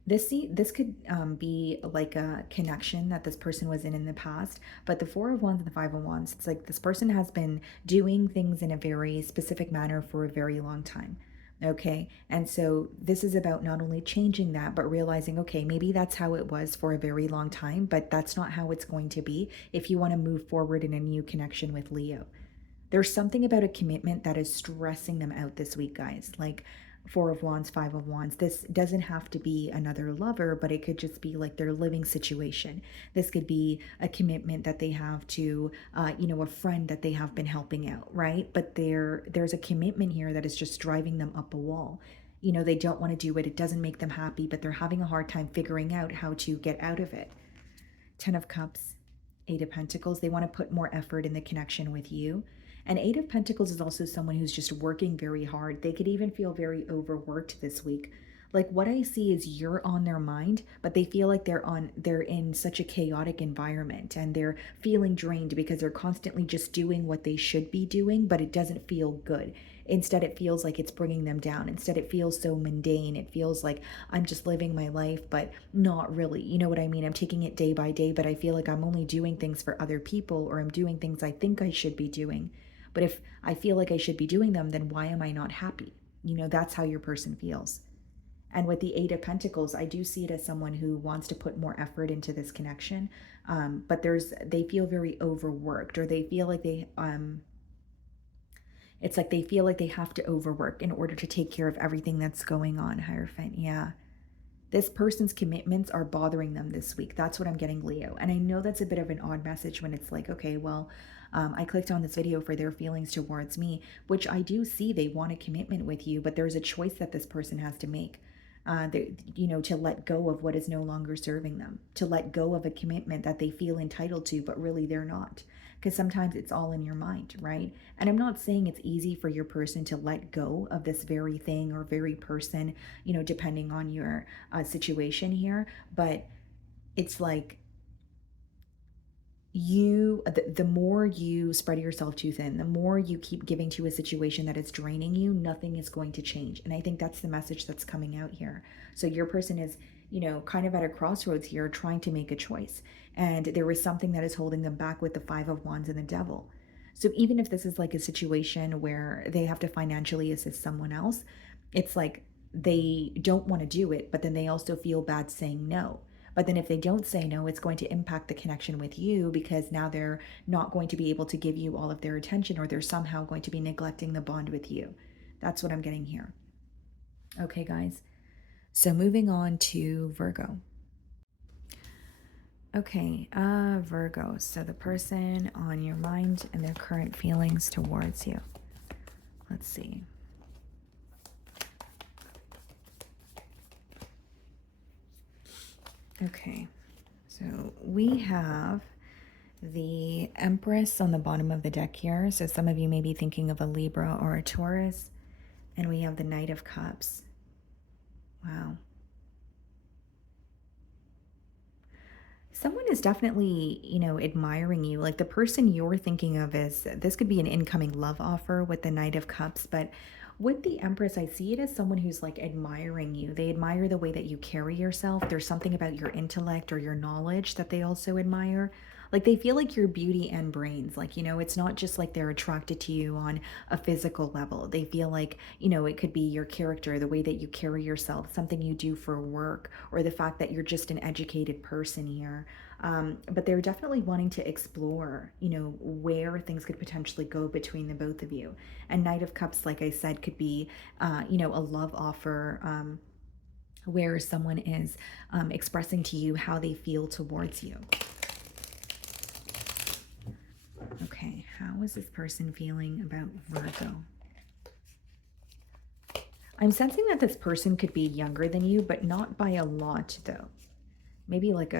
This could be like a connection that this person was in the past, but the Four of Wands and the Five of Wands, it's like this person has been doing things in a very specific manner for a very long time. Okay, and so this is about not only changing that, but realizing, okay, maybe that's how it was for a very long time, but that's not how it's going to be if you want to move forward in a new connection with Leo. There's something about a commitment that is stressing them out this week, guys. Like Four of Wands, Five of Wands. This doesn't have to be another lover, but it could just be like their living situation. This could be a commitment that they have to, a friend that they have been helping out, right? But there's a commitment here that is just driving them up a wall. They don't want to do it. It doesn't make them happy, but they're having a hard time figuring out how to get out of it. Ten of Cups, Eight of Pentacles. They want to put more effort in the connection with you. And Eight of Pentacles is also someone who's just working very hard. They could even feel very overworked this week. Like what I see is you're on their mind, but they feel like they're in such a chaotic environment, and they're feeling drained because they're constantly just doing what they should be doing, but it doesn't feel good. Instead, it feels like it's bringing them down. Instead, it feels so mundane. It feels like I'm just living my life, but not really. You know what I mean? I'm taking it day by day, but I feel like I'm only doing things for other people, or I'm doing things I think I should be doing. But if I feel like I should be doing them, then why am I not happy? That's how your person feels. And with the Eight of Pentacles, I do see it as someone who wants to put more effort into this connection, but they feel very overworked, or they feel like it's like they feel like they have to overwork in order to take care of everything that's going on. Hierophant, yeah. This person's commitments are bothering them this week. That's what I'm getting, Leo. And I know that's a bit of an odd message when it's like, okay, well, I clicked on this video for their feelings towards me, which I do see they want a commitment with you, but there's a choice that this person has to make. To let go of what is no longer serving them, to let go of a commitment that they feel entitled to, but really they're not. Because sometimes it's all in your mind, right? And I'm not saying it's easy for your person to let go of this very thing or very person, depending on your situation here. But it's like the more you spread yourself too thin, the more you keep giving to a situation that is draining you, nothing is going to change. And I think that's the message that's coming out here. So your person is, kind of at a crossroads here, trying to make a choice. And there is something that is holding them back with the Five of Wands and the Devil. So even if this is like a situation where they have to financially assist someone else, it's like they don't want to do it, but then they also feel bad saying no. But then if they don't say no, it's going to impact the connection with you, because now they're not going to be able to give you all of their attention, or they're somehow going to be neglecting the bond with you. That's what I'm getting here. Okay, guys. So moving on to Virgo. Okay, Virgo. So the person on your mind and their current feelings towards you. Let's see. Okay, so we have the Empress on the bottom of the deck here. So some of you may be thinking of a Libra or a Taurus. And we have the Knight of Cups. Wow. Someone is definitely, admiring you. Like the person you're thinking of this could be an incoming love offer with the Knight of Cups, but With the Empress, I see it as someone who's like admiring you. They admire the way that you carry yourself. There's something about your intellect or your knowledge that they also admire. Like they feel like your beauty and brains. Like, it's not just like they're attracted to you on a physical level. They feel like, it could be your character, the way that you carry yourself, something you do for work, or the fact that you're just an educated person here. But they're definitely wanting to explore, where things could potentially go between the both of you. And Knight of Cups, like I said, could be, a love offer, where someone is expressing to you how they feel towards you. Okay, how is this person feeling about Virgo? I'm sensing that this person could be younger than you, but not by a lot, though. Maybe like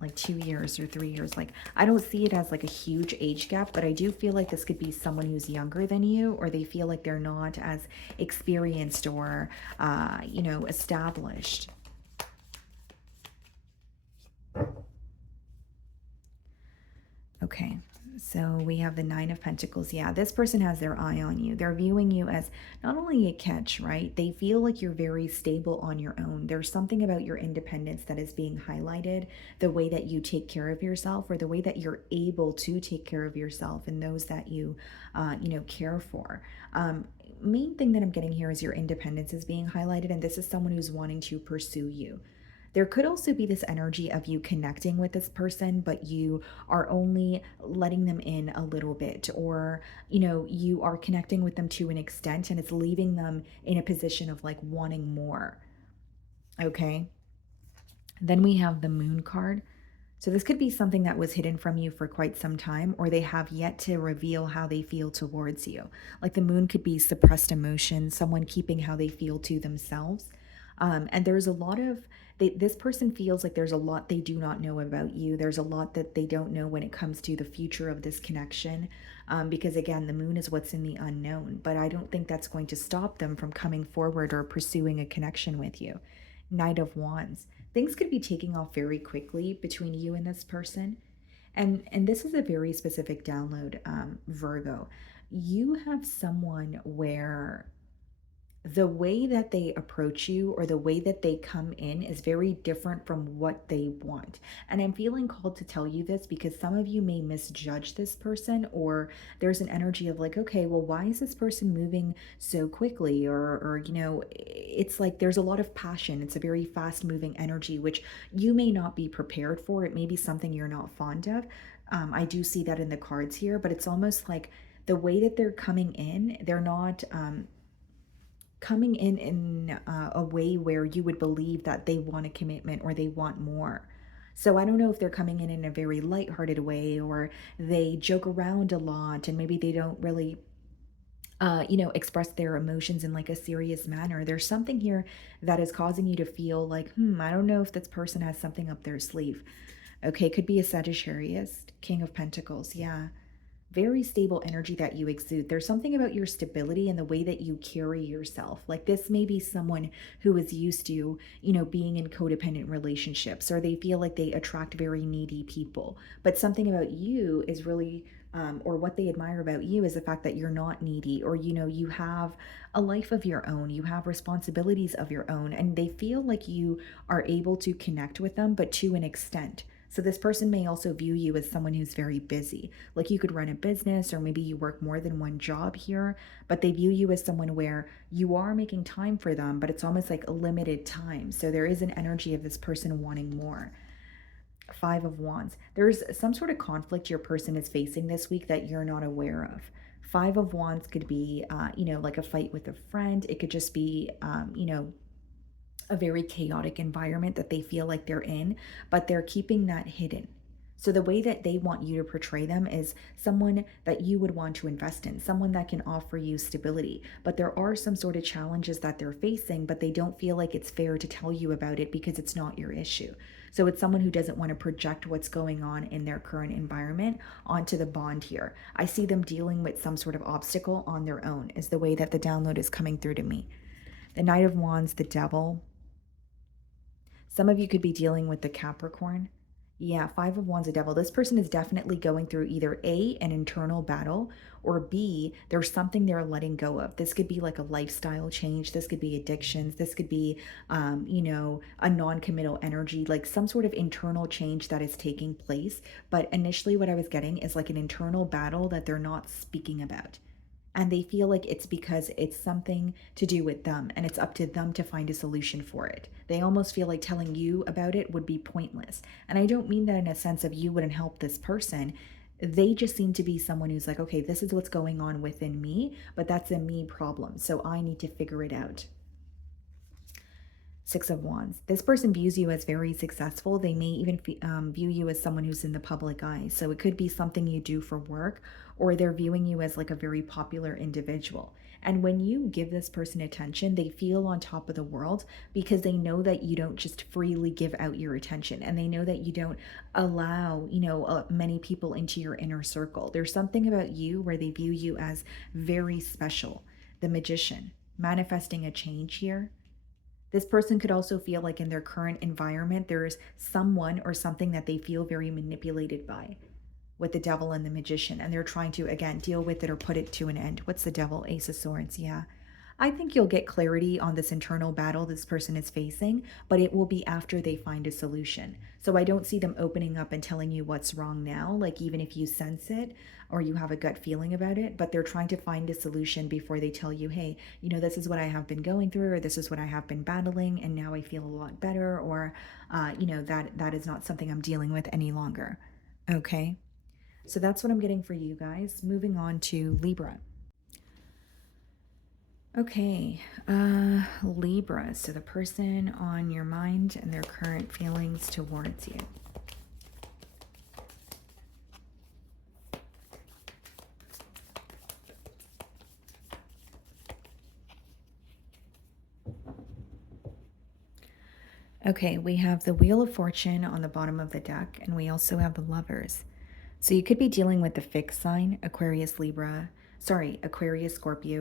like 2 years or 3 years. Like, I don't see it as like a huge age gap, but I do feel like this could be someone who's younger than you, or they feel like they're not as experienced or, established. Okay, so we have the Nine of Pentacles. Yeah, this person has their eye on you. They're viewing you as not only a catch, right? They feel like you're very stable on your own. There's something about your independence that is being highlighted, the way that you take care of yourself, or the way that you're able to take care of yourself and those that you, care for. Main thing that I'm getting here is your independence is being highlighted, and this is someone who's wanting to pursue you. There could also be this energy of you connecting with this person, but you are only letting them in a little bit, or, you are connecting with them to an extent and it's leaving them in a position of like wanting more. Okay. Then we have the Moon card. So this could be something that was hidden from you for quite some time, or they have yet to reveal how they feel towards you. Like the moon could be suppressed emotion, someone keeping how they feel to themselves. And there's a lot of, this person feels like there's a lot they do not know about you. There's a lot that they don't know when it comes to the future of this connection. Because again, the moon is what's in the unknown, but I don't think that's going to stop them from coming forward or pursuing a connection with you. Knight of Wands. Things could be taking off very quickly between you and this person. And this is a very specific download, Virgo. You have someone where the way that they approach you or the way that they come in is very different from what they want. And I'm feeling called to tell you this because some of you may misjudge this person, or there's an energy of like, okay, well, why is this person moving so quickly? Or it's like there's a lot of passion. It's a very fast moving energy, which you may not be prepared for. It may be something you're not fond of. I do see that in the cards here, but it's almost like the way that they're coming in, they're not, coming in a way where you would believe that they want a commitment or they want more. So I don't know if they're coming in a very lighthearted way, or they joke around a lot and maybe they don't really express their emotions in like a serious manner. There's something here that is causing you to feel like, I don't know if this person has something up their sleeve. Okay, could be a Sagittarius, King of Pentacles. Yeah, very stable energy that you exude. There's something about your stability and the way that you carry yourself. Like this may be someone who is used to, being in codependent relationships, or they feel like they attract very needy people. But something about you is really, or what they admire about you is the fact that you're not needy, or, you have a life of your own, you have responsibilities of your own, and they feel like you are able to connect with them, but to an extent. So this person may also view you as someone who's very busy. Like you could run a business, or maybe you work more than one job here, but they view you as someone where you are making time for them, but it's almost like a limited time. So there is an energy of this person wanting more. Five of Wands. There's some sort of conflict your person is facing this week that you're not aware of. Five of Wands could be, like a fight with a friend. It could just be, a very chaotic environment that they feel like they're in, but they're keeping that hidden. So the way that they want you to portray them is someone that you would want to invest in, someone that can offer you stability. But there are some sort of challenges that they're facing, but they don't feel like it's fair to tell you about it because it's not your issue. So it's someone who doesn't want to project what's going on in their current environment onto the bond here. I see them dealing with some sort of obstacle on their own, is the way that the download is coming through to me. The Knight of Wands, the Devil. Some of you could be dealing with the Capricorn. Yeah, Five of Wands, a devil. This person is definitely going through either A, an internal battle, or B, there's something they're letting go of. This could be like a lifestyle change. This could be addictions. This could be, a non-committal energy, like some sort of internal change that is taking place. But initially, what I was getting is like an internal battle that they're not speaking about, and they feel like it's because it's something to do with them and it's up to them to find a solution for it. They almost feel like telling you about it would be pointless. And I don't mean that in a sense of you wouldn't help this person. They just seem to be someone who's like, okay, this is what's going on within me, but that's a me problem. So I need to figure it out. Six of Wands. This person views you as very successful. They may even view you as someone who's in the public eye. So it could be something you do for work, or they're viewing you as like a very popular individual. And when you give this person attention, they feel on top of the world because they know that you don't just freely give out your attention, and they know that you don't allow, many people into your inner circle. There's something about you where they view you as very special. The Magician, manifesting a change here. This person could also feel like in their current environment, there's someone or something that they feel very manipulated by, with the devil and the magician. And they're trying to, again, deal with it or put it to an end. What's the devil? Ace of Swords. Yeah. I think you'll get clarity on this internal battle this person is facing, but it will be after they find a solution. So I don't see them opening up and telling you what's wrong now, like even if you sense it or you have a gut feeling about it, but they're trying to find a solution before they tell you, hey, this is what I have been going through, or this is what I have been battling, and now I feel a lot better, or, that is not something I'm dealing with any longer. Okay. So that's what I'm getting for you guys. Moving on to Libra. Okay, Libra. So the person on your mind and their current feelings towards you. Okay, we have the Wheel of Fortune on the bottom of the deck, and we also have the Lovers. So you could be dealing with the fixed sign, Aquarius, Scorpio,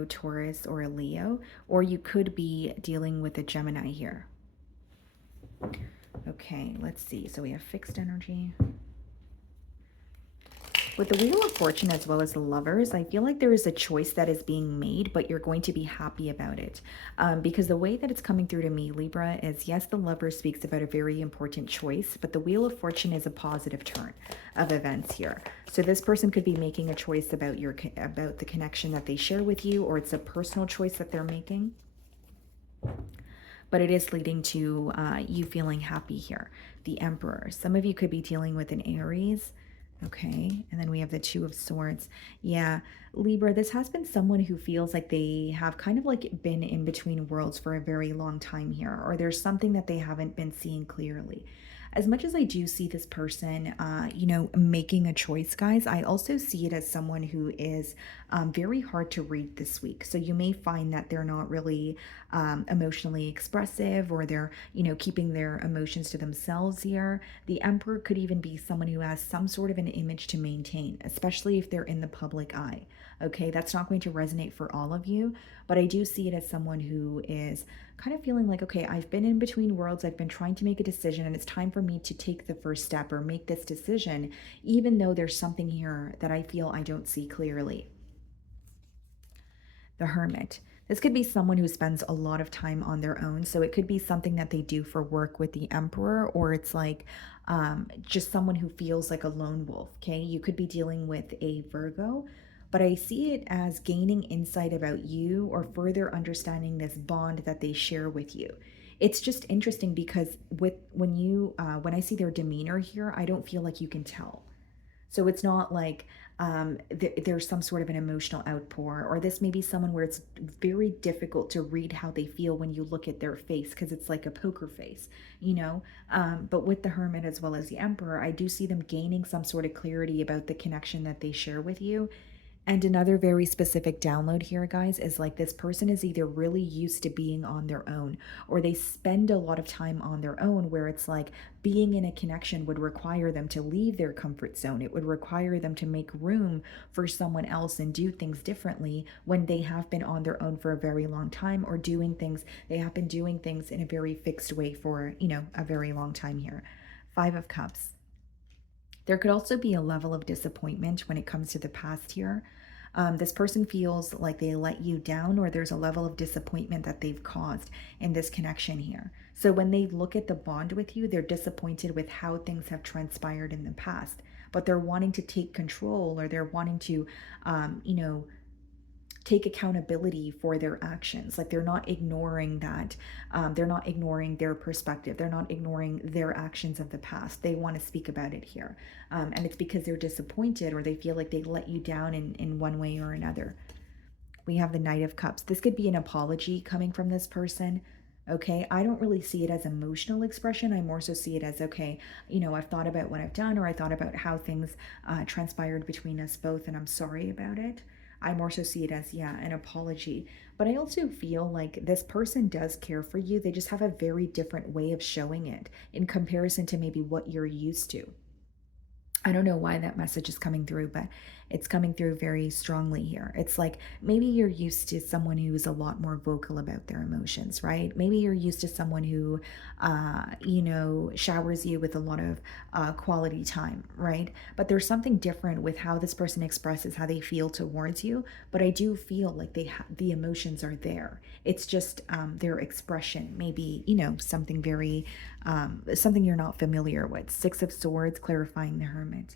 Taurus, or a Leo, or you could be dealing with a Gemini here. Okay, let's see. So we have fixed energy. With the Wheel of Fortune as well as the Lovers, I feel like there is a choice that is being made, but you're going to be happy about it. Because the way that it's coming through to me, Libra, is yes, the Lover speaks about a very important choice, but the Wheel of Fortune is a positive turn of events here. So this person could be making a choice about the connection that they share with you, or it's a personal choice that they're making. But it is leading to you feeling happy here. The Emperor. Some of you could be dealing with an Aries. Okay, and then we have the Two of Swords. Yeah, Libra, this has been someone who feels like they have kind of like been in between worlds for a very long time here, or there's something that they haven't been seeing clearly. As much as I do see this person, making a choice, guys, I also see it as someone who is very hard to read this week. So you may find that they're not really emotionally expressive, or they're, keeping their emotions to themselves here. The Emperor could even be someone who has some sort of an image to maintain, especially if they're in the public eye. Okay, that's not going to resonate for all of you, but I do see it as someone who is kind of feeling like, okay, I've been in between worlds, I've been trying to make a decision, and it's time for me to take the first step or make this decision, even though there's something here that I feel I don't see clearly. The Hermit. This could be someone who spends a lot of time on their own. So it could be something that they do for work with the Emperor, or it's like just someone who feels like a lone wolf. Okay. You could be dealing with a Virgo, but I see it as gaining insight about you or further understanding this bond that they share with you. It's just interesting because when I see their demeanor here, I don't feel like you can tell. So it's not like there's some sort of an emotional outpour, or this may be someone where it's very difficult to read how they feel when you look at their face, because it's like a poker face, But with the Hermit as well as the Emperor, I do see them gaining some sort of clarity about the connection that they share with you. And another very specific download here, guys, is like this person is either really used to being on their own, or they spend a lot of time on their own, where it's like being in a connection would require them to leave their comfort zone. It would require them to make room for someone else and do things differently when they have been on their own for a very long time, or they have been doing things in a very fixed way for, a very long time here. Five of Cups. There could also be a level of disappointment when it comes to the past here. This person feels like they let you down, or there's a level of disappointment that they've caused in this connection here. So when they look at the bond with you, they're disappointed with how things have transpired in the past, but they're wanting to take control, or they're wanting to, you know, take accountability for their actions. Like they're not ignoring that. They're not ignoring their perspective. They're not ignoring their actions of the past. They want to speak about it here. And it's because they're disappointed, or they feel like they let you down in one way or another. We have the Knight of Cups. This could be an apology coming from this person. Okay, I don't really see it as emotional expression. I more so see it as, okay, you know, I've thought about what I've done, or I thought about how things transpired between us both, and I'm sorry about it. I more so see it as, yeah, an apology. But I also feel like this person does care for you. They just have a very different way of showing it in comparison to maybe what you're used to. I don't know why that message is coming through, but it's coming through very strongly here. It's like maybe you're used to someone who's a lot more vocal about their emotions, right? Maybe you're used to someone who, you know, showers you with a lot of quality time, right? But there's something different with how this person expresses how they feel towards you. But I do feel like the emotions are there. It's just their expression, maybe, you know, something very, something you're not familiar with. Six of Swords, clarifying the Hermit.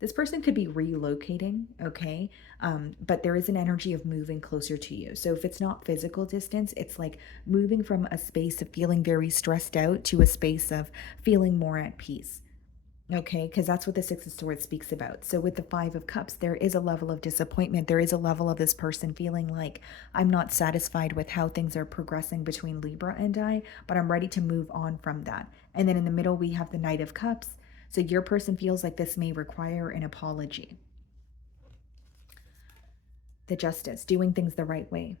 This person could be relocating, okay? But there is an energy of moving closer to you. So if it's not physical distance, it's like moving from a space of feeling very stressed out to a space of feeling more at peace. Okay, because that's what the Six of Swords speaks about. So with the Five of Cups, there is a level of disappointment. There is a level of this person feeling like, I'm not satisfied with how things are progressing between Libra and I, but I'm ready to move on from that. And then in the middle, we have the Knight of Cups. So your person feels like this may require an apology. The Justice, doing things the right way.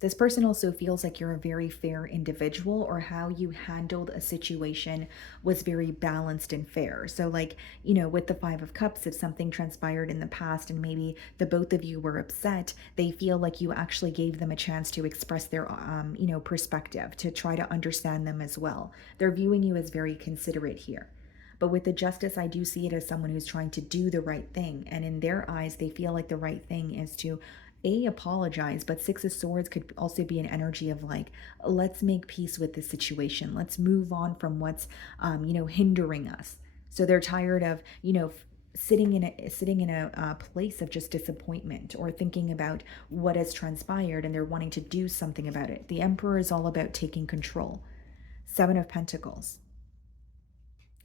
This person also feels like you're a very fair individual, or how you handled a situation was very balanced and fair. So, like, you know, with the Five of Cups, if something transpired in the past and maybe the both of you were upset, they feel like you actually gave them a chance to express their, you know, perspective, to try to understand them as well. They're viewing you as very considerate here. But with the Justice, I do see it as someone who's trying to do the right thing. And in their eyes, they feel like the right thing is to apologize. But Six of Swords could also be an energy of like, let's make peace with this situation. Let's move on from what's, you know, hindering us. So they're tired of, you know, sitting in a place of just disappointment, or thinking about what has transpired, and they're wanting to do something about it. The Emperor is all about taking control. Seven of Pentacles,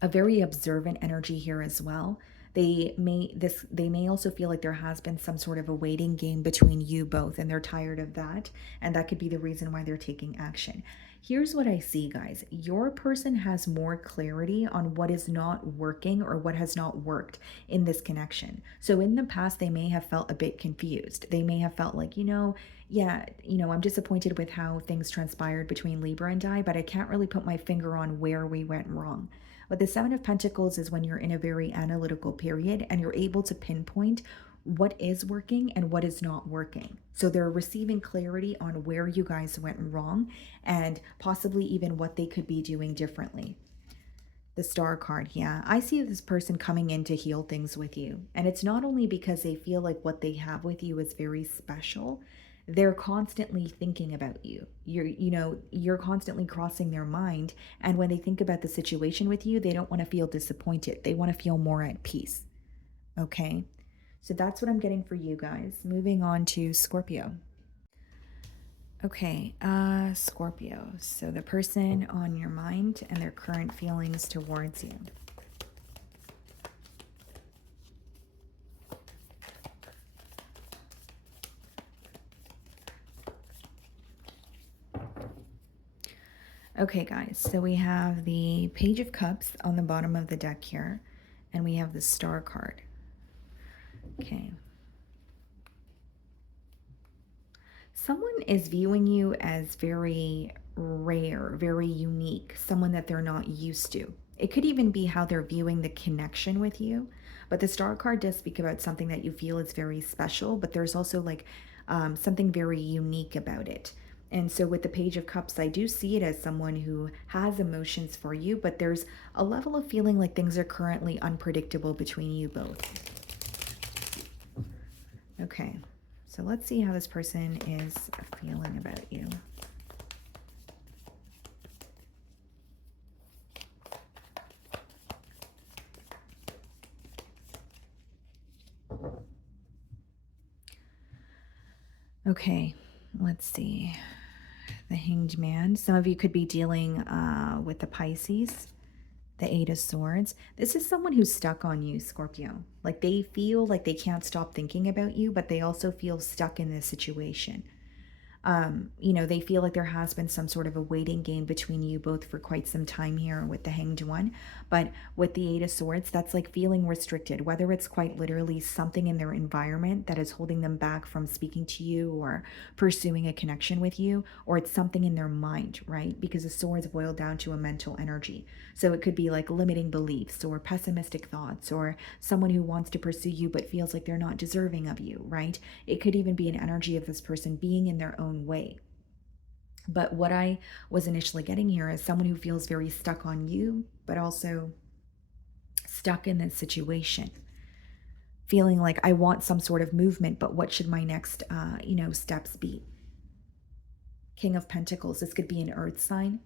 a very observant energy here as well. They may also feel like there has been some sort of a waiting game between you both, and they're tired of that, and that could be the reason why they're taking action. Here's what I see, guys. Your person has more clarity on what is not working, or what has not worked in this connection. So in the past, they may have felt a bit confused. They may have felt like, yeah, I'm disappointed with how things transpired between Libra and I, but I can't really put my finger on where we went wrong. But the Seven of Pentacles is when you're in a very analytical period, and you're able to pinpoint what is working and what is not working. So they're receiving clarity on where you guys went wrong, and possibly even what they could be doing differently. The Star card, yeah. I see this person coming in to heal things with you. And it's not only because they feel like what they have with you is very special. They're constantly thinking about you. You're constantly crossing their mind. And when they think about the situation with you, they don't want to feel disappointed. They want to feel more at peace. Okay? So that's what I'm getting for you guys. Moving on to Scorpio. Okay, Scorpio. So the person on your mind and their current feelings towards you. Okay, guys, so we have the Page of Cups on the bottom of the deck here, and we have the Star card. Okay. Someone is viewing you as very rare, very unique, someone that they're not used to. It could even be how they're viewing the connection with you. But the Star card does speak about something that you feel is very special, but there's also like something very unique about it. And so with the Page of Cups, I do see it as someone who has emotions for you, but there's a level of feeling like things are currently unpredictable between you both. Okay, so let's see how this person is feeling about you. Okay, let's see. The Hanged Man. Some of you could be dealing with the Pisces, the Eight of Swords. This is someone who's stuck on you, Scorpio. Like they feel like they can't stop thinking about you, but they also feel stuck in this situation. You know, they feel like there has been some sort of a waiting game between you both for quite some time here with the Hanged One. But with the Eight of Swords, that's like feeling restricted, whether it's quite literally something in their environment that is holding them back from speaking to you or pursuing a connection with you, or it's something in their mind, right? Because the swords boil down to a mental energy. So it could be like limiting beliefs or pessimistic thoughts or someone who wants to pursue you but feels like they're not deserving of you, right? It could even be an energy of this person being in their own way. But what I was initially getting here is someone who feels very stuck on you, but also stuck in this situation, feeling like I want some sort of movement, but what should my next, steps be? King of Pentacles, this could be an earth sign.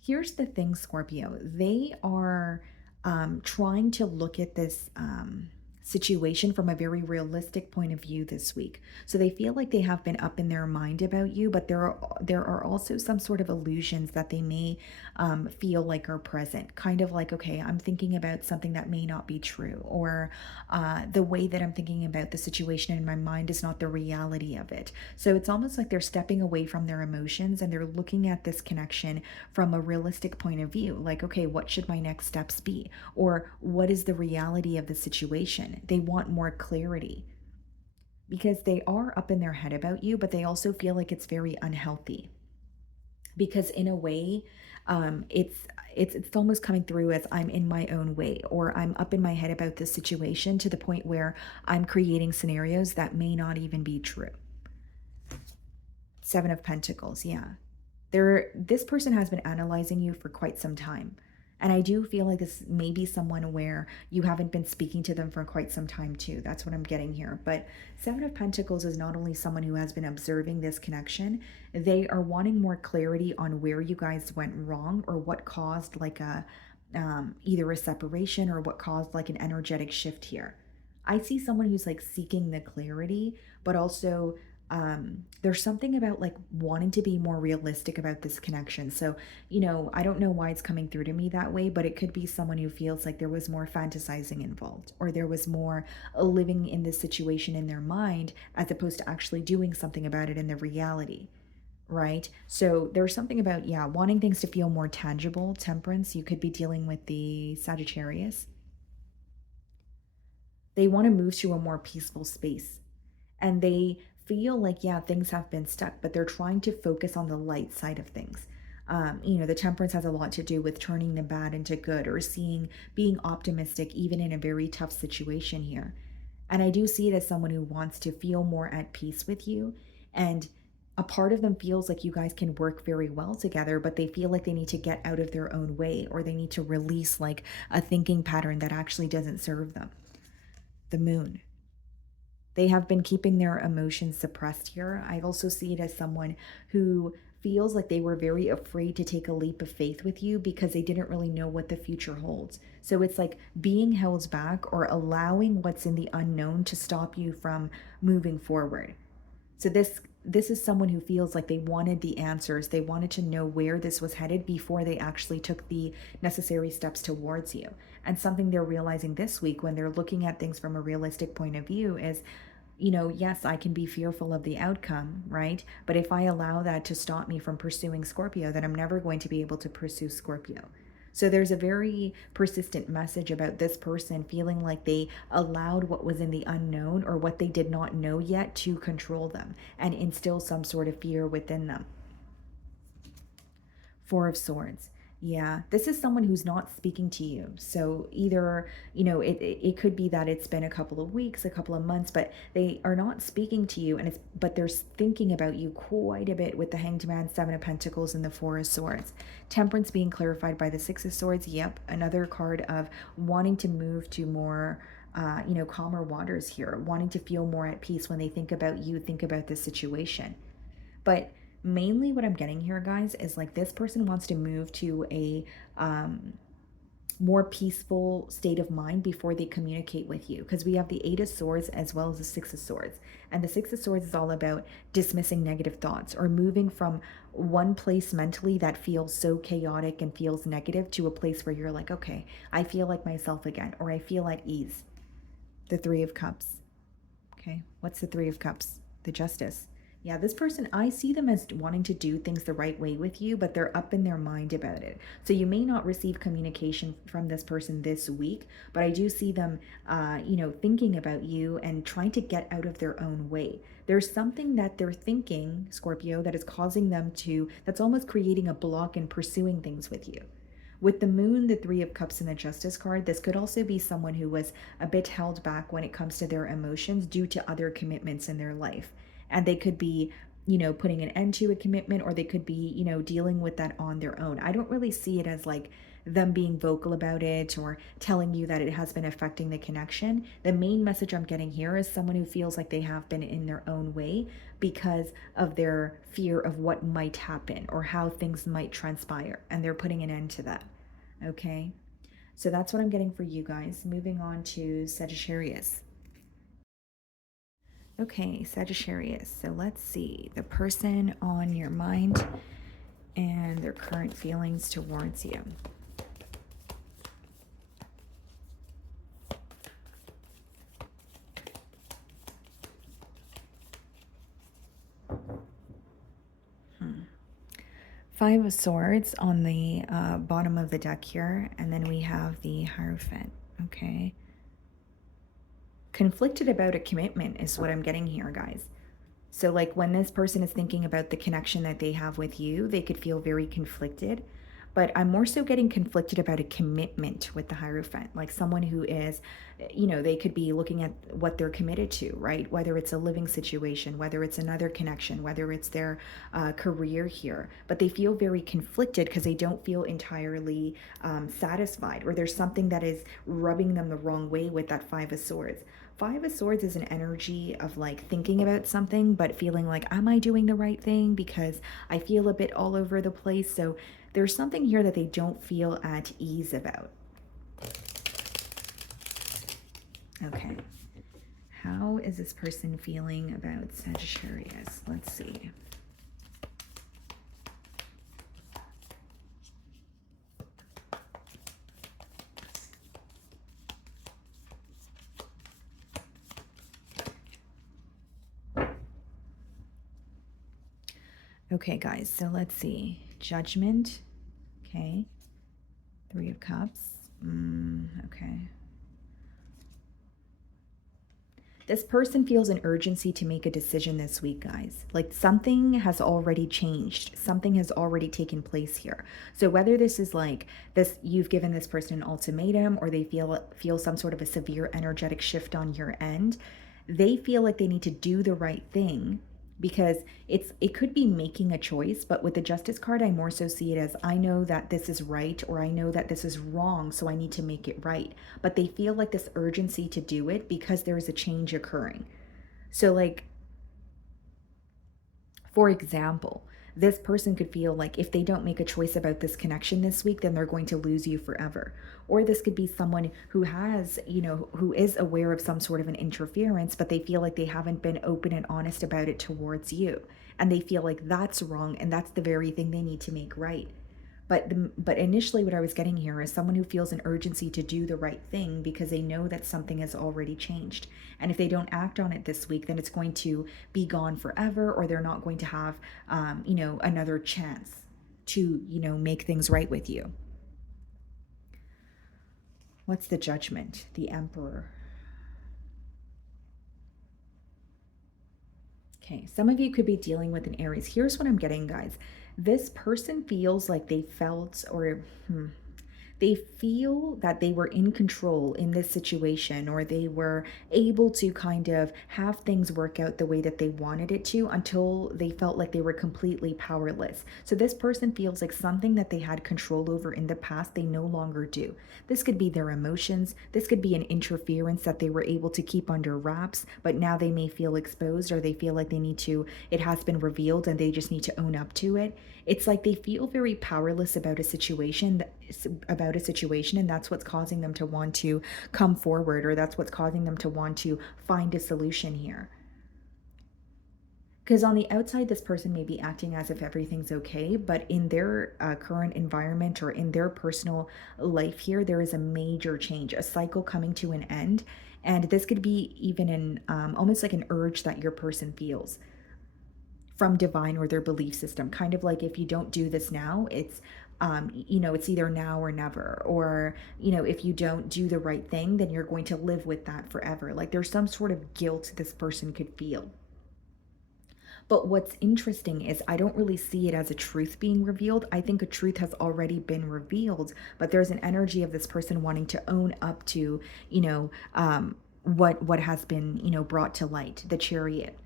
Here's the thing, Scorpio, they are trying to look at this situation from a very realistic point of view this week. So they feel like they have been up in their mind about you, but there are also some sort of illusions that they may feel like are present. Kind of like, okay, I'm thinking about something that may not be true, or the way that I'm thinking about the situation in my mind is not the reality of it. So it's almost like they're stepping away from their emotions and they're looking at this connection from a realistic point of view. Like, okay, what should my next steps be? Or what is the reality of the situation? They want more clarity because they are up in their head about you, but they also feel like it's very unhealthy because in a way, it's almost coming through as I'm in my own way, or I'm up in my head about this situation to the point where I'm creating scenarios that may not even be true. Seven of Pentacles, yeah. This person has been analyzing you for quite some time. And I do feel like this may be someone where you haven't been speaking to them for quite some time too. That's what I'm getting here. But Seven of Pentacles is not only someone who has been observing this connection, they are wanting more clarity on where you guys went wrong or what caused like a either a separation or what caused like an energetic shift here. I see someone who's like seeking the clarity, but also there's something about like wanting to be more realistic about this connection. So, I don't know why it's coming through to me that way, but it could be someone who feels like there was more fantasizing involved, or there was more living in this situation in their mind as opposed to actually doing something about it in the reality. Right. So there's something about, yeah, wanting things to feel more tangible. Temperance, you could be dealing with the Sagittarius. They want to move to a more peaceful space, and they feel like, yeah, things have been stuck, but they're trying to focus on the light side of things. The temperance has a lot to do with turning the bad into good, or being optimistic even in a very tough situation here. And I do see it as someone who wants to feel more at peace with you, and a part of them feels like you guys can work very well together, but they feel like they need to get out of their own way, or they need to release like a thinking pattern that actually doesn't serve them. The Moon. They have been keeping their emotions suppressed here. I also see it as someone who feels like they were very afraid to take a leap of faith with you because they didn't really know what the future holds. So it's like being held back or allowing what's in the unknown to stop you from moving forward. So this is someone who feels like they wanted the answers. They wanted to know where this was headed before they actually took the necessary steps towards you. And something they're realizing this week when they're looking at things from a realistic point of view is, yes, I can be fearful of the outcome, right? But if I allow that to stop me from pursuing Scorpio, then I'm never going to be able to pursue Scorpio. So there's a very persistent message about this person feeling like they allowed what was in the unknown or what they did not know yet to control them and instill some sort of fear within them. Four of Swords. Yeah, this is someone who's not speaking to you. So either, it could be that it's been a couple of weeks, a couple of months, but they are not speaking to you, and but they're thinking about you quite a bit with the Hanged Man, Seven of Pentacles, and the Four of Swords. Temperance being clarified by the Six of Swords. Yep, another card of wanting to move to more calmer waters here, wanting to feel more at peace when they think about you, think about this situation. But mainly what I'm getting here, guys, is like this person wants to move to a more peaceful state of mind before they communicate with you, because we have the Eight of Swords as well as the Six of Swords, and the Six of Swords is all about dismissing negative thoughts or moving from one place mentally that feels so chaotic and feels negative to a place where you're like, okay, I feel like myself again, or I feel at ease. The Three of Cups. Okay, what's the Three of Cups? The Justice. Yeah, this person, I see them as wanting to do things the right way with you, but they're up in their mind about it. So you may not receive communication from this person this week, but I do see them, thinking about you and trying to get out of their own way. There's something that they're thinking, Scorpio, that is causing them to, that's almost creating a block in pursuing things with you. With the Moon, the Three of Cups, and the Justice card, this could also be someone who was a bit held back when it comes to their emotions due to other commitments in their life. And they could be, putting an end to a commitment, or they could be, dealing with that on their own. I don't really see it as like them being vocal about it or telling you that it has been affecting the connection. The main message I'm getting here is someone who feels like they have been in their own way because of their fear of what might happen or how things might transpire, and they're putting an end to that. Okay, so that's what I'm getting for you guys. Moving on to Sagittarius. Okay, Sagittarius. So let's see the person on your mind and their current feelings towards you. Five of Swords on the bottom of the deck here, and then we have the Hierophant. Okay. Conflicted about a commitment is what I'm getting here, guys. So like when this person is thinking about the connection that they have with you, they could feel very conflicted. But I'm more so getting conflicted about a commitment with the Hierophant, like someone who is, they could be looking at what they're committed to, right? Whether it's a living situation, whether it's another connection, whether it's their career here. But they feel very conflicted because they don't feel entirely satisfied, or there's something that is rubbing them the wrong way with that Five of Swords. Five of Swords is an energy of like thinking about something, but feeling like, am I doing the right thing? Because I feel a bit all over the place. So there's something here that they don't feel at ease about. Okay. How is this person feeling about Sagittarius? Let's see. Okay, guys, so let's see. Judgment. Okay. Three of Cups. Okay. This person feels an urgency to make a decision this week, guys. Like something has already changed. Something has already taken place here. So whether this is like this, you've given this person an ultimatum, or they feel some sort of a severe energetic shift on your end, they feel like they need to do the right thing, because it could be making a choice. But with the Justice card, I more so see it as, I know that this is right, or I know that this is wrong, so I need to make it right. But they feel like this urgency to do it because there is a change occurring. So like, for example, this person could feel like if they don't make a choice about this connection this week, then they're going to lose you forever. Or this could be someone who has, who is aware of some sort of an interference, but they feel like they haven't been open and honest about it towards you. And they feel like that's wrong, and that's the very thing they need to make right. But initially what I was getting here is someone who feels an urgency to do the right thing because they know that something has already changed. And if they don't act on it this week, then it's going to be gone forever, or they're not going to have, another chance to, make things right with you. What's the Judgment? The Emperor. Okay, some of you could be dealing with an Aries. Here's what I'm getting, guys. This person feels like they felt or they feel that they were in control in this situation, or they were able to kind of have things work out the way that they wanted it to until they felt like they were completely powerless. So this person feels like something that they had control over in the past, they no longer do. This could be their emotions. This could be an interference that they were able to keep under wraps, but now they may feel exposed, or they feel like they need to, it has been revealed and they just need to own up to it. It's like they feel very powerless about a situation, and that's what's causing them to want to come forward, or that's what's causing them to want to find a solution here. Because on the outside, this person may be acting as if everything's okay, but in their current environment or in their personal life here, there is a major change, a cycle coming to an end. And this could be even an almost like an urge that your person feels from divine or their belief system. Kind of like, if you don't do this now, it's either now or never. Or, if you don't do the right thing, then you're going to live with that forever. Like, there's some sort of guilt this person could feel. But what's interesting is I don't really see it as a truth being revealed. I think a truth has already been revealed, but there's an energy of this person wanting to own up to, what has been, brought to light, the Chariot.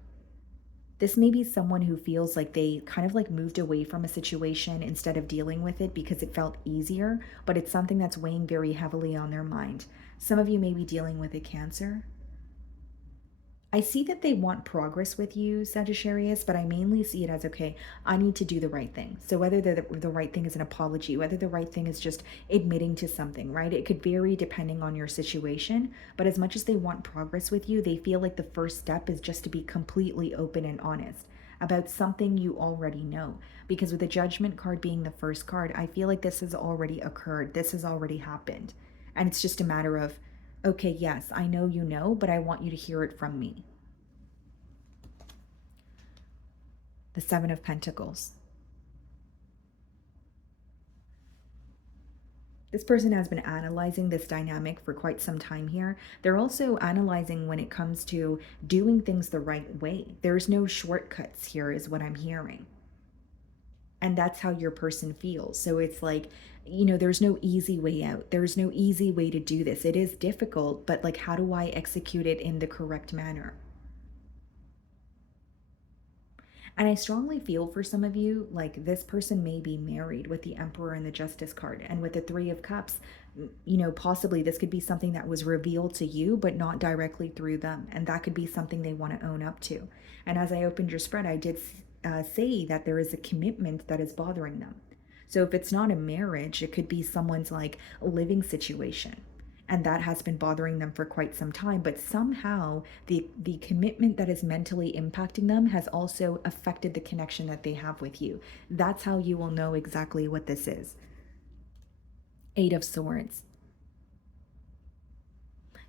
This may be someone who feels like they kind of like moved away from a situation instead of dealing with it because it felt easier, but it's something that's weighing very heavily on their mind. Some of you may be dealing with a Cancer. I see that they want progress with you, Sagittarius, but I mainly see it as, okay, I need to do the right thing. So whether the right thing is an apology, whether the right thing is just admitting to something, right? It could vary depending on your situation. But as much as they want progress with you, they feel like the first step is just to be completely open and honest about something you already know. Because with the Judgment card being the first card, I feel like this has already occurred. This has already happened. And it's just a matter of, okay, yes, I know you know, but I want you to hear it from me. The Seven of Pentacles. This person has been analyzing this dynamic for quite some time here. They're also analyzing when it comes to doing things the right way. There's no shortcuts here, is what I'm hearing. And that's how your person feels. So it's like, there's no easy way out. There's no easy way to do this. It is difficult, but like, how do I execute it in the correct manner? And I strongly feel for some of you, like, this person may be married with the Emperor and the Justice card. And with the Three of Cups, possibly this could be something that was revealed to you, but not directly through them. And that could be something they want to own up to. And as I opened your spread, I did say that there is a commitment that is bothering them. So if it's not a marriage, it could be someone's like living situation. And that has been bothering them for quite some time, but somehow the commitment that is mentally impacting them has also affected the connection that they have with you. That's how you will know exactly what this is. Eight of Swords.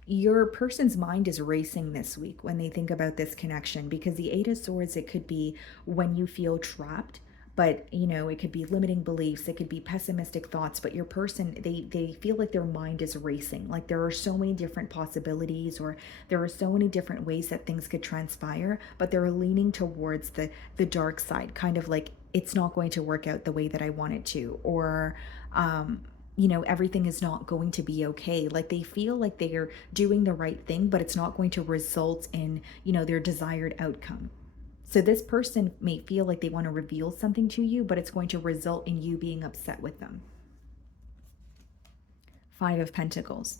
Your person's mind is racing this week when they think about this connection, because the Eight of Swords, it could be when you feel trapped, but it could be limiting beliefs, it could be pessimistic thoughts, but your person, they feel like their mind is racing, like there are so many different possibilities, or there are so many different ways that things could transpire, but they're leaning towards the dark side, kind of like, it's not going to work out the way that I want it to, or everything is not going to be okay. Like, they feel like they are doing the right thing, but it's not going to result in their desired outcome. So this person may feel like they want to reveal something to you, but it's going to result in you being upset with them. Five of Pentacles.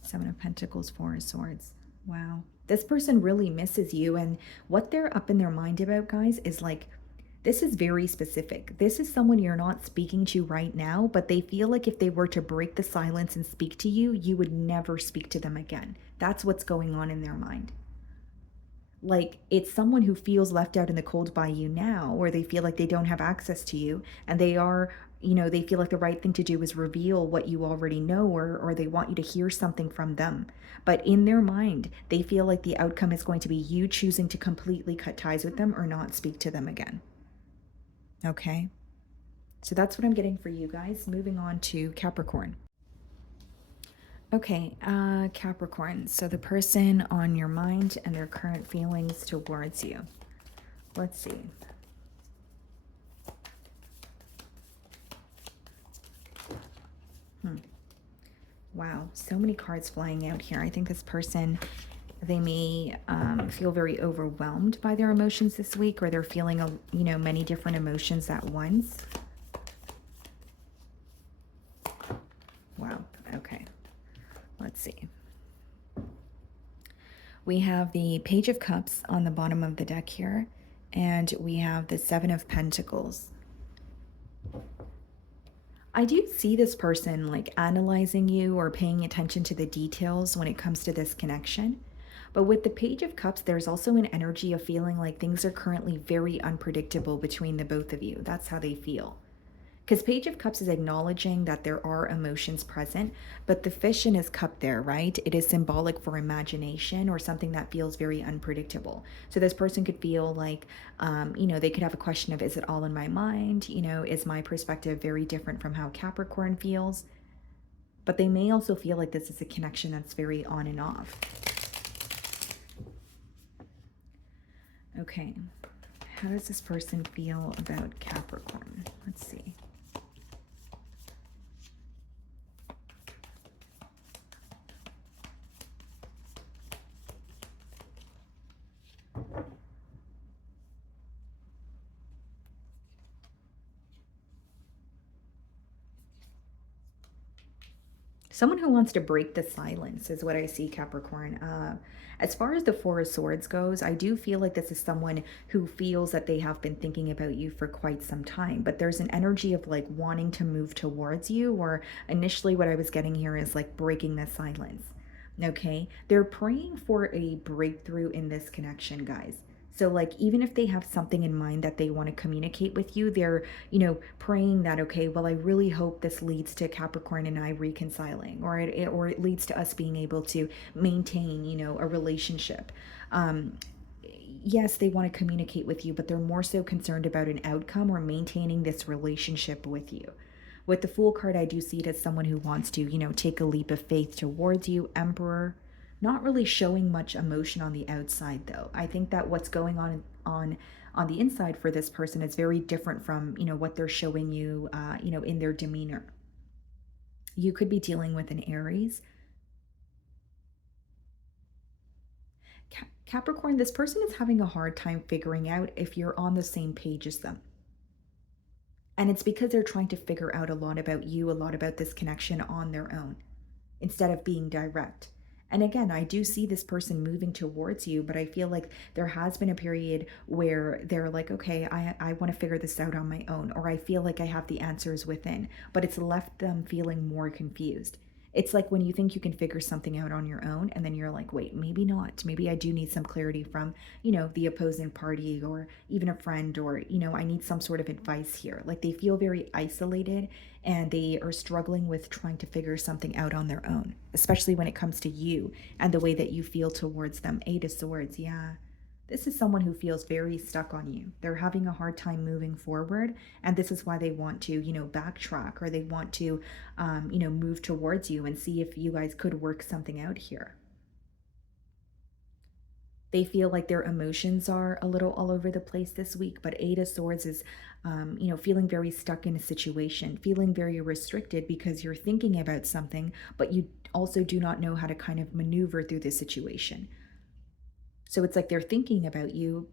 Seven of Pentacles, Four of Swords. Wow. This person really misses you. And what they're up in their mind about, guys, is like, this is very specific. This is someone you're not speaking to right now, but they feel like if they were to break the silence and speak to you, you would never speak to them again. That's what's going on in their mind. Like, it's someone who feels left out in the cold by you now, or they feel like they don't have access to you, and they feel like the right thing to do is reveal what you already know, or they want you to hear something from them. But in their mind, they feel like the outcome is going to be you choosing to completely cut ties with them or not speak to them again. Okay? So that's what I'm getting for you guys. Moving on to Capricorn. Okay, Capricorn. So the person on your mind and their current feelings towards you. Let's see. Wow, so many cards flying out here. I think this person, they may feel very overwhelmed by their emotions this week, or they're feeling, many different emotions at once. Wow, okay. Let's see. We have the Page of Cups on the bottom of the deck here, and we have the Seven of Pentacles. I do see this person like analyzing you or paying attention to the details when it comes to this connection. But with the Page of Cups, there's also an energy of feeling like things are currently very unpredictable between the both of you. That's how they feel. Because Page of Cups is acknowledging that there are emotions present, but the fish in his cup there, right? It is symbolic for imagination or something that feels very unpredictable. So this person could feel like, they could have a question of, is it all in my mind? Is my perspective very different from how Capricorn feels? But they may also feel like this is a connection that's very on and off. Okay, how does this person feel about Capricorn? Let's see. Someone who wants to break the silence is what I see, Capricorn. As far as the Four of Swords goes, I do feel like this is someone who feels that they have been thinking about you for quite some time, but there's an energy of like wanting to move towards you, or initially what I was getting here is like breaking the silence. Okay, they're praying for a breakthrough in this connection, guys. So like even if they have something in mind that they want to communicate with you, they're, praying that, okay, well, I really hope this leads to Capricorn and I reconciling, or it leads to us being able to maintain, a relationship. Yes, they want to communicate with you, but they're more so concerned about an outcome or maintaining this relationship with you. With the Fool card, I do see it as someone who wants to, take a leap of faith towards you. Emperor, not really showing much emotion on the outside, though. I think that what's going on the inside for this person is very different from, what they're showing you, in their demeanor. You could be dealing with an Aries. Capricorn, this person is having a hard time figuring out if you're on the same page as them. And it's because they're trying to figure out a lot about you, a lot about this connection on their own, instead of being direct. And again, I do see this person moving towards you, but I feel like there has been a period where they're like, okay, I want to figure this out on my own, or I feel like I have the answers within, but it's left them feeling more confused. It's like when you think you can figure something out on your own, and then you're like, wait, maybe not. Maybe I do need some clarity from, the opposing party, or even a friend, or, I need some sort of advice here. Like they feel very isolated, and they are struggling with trying to figure something out on their own, especially when it comes to you and the way that you feel towards them. Eight of Swords, yeah. This is someone who feels very stuck on you. They're having a hard time moving forward, and this is why they want to, backtrack, or they want to, move towards you and see if you guys could work something out here. They feel like their emotions are a little all over the place this week, but Eight of Swords is, feeling very stuck in a situation, feeling very restricted because you're thinking about something, but you also do not know how to kind of maneuver through the situation. So it's like they're thinking about you,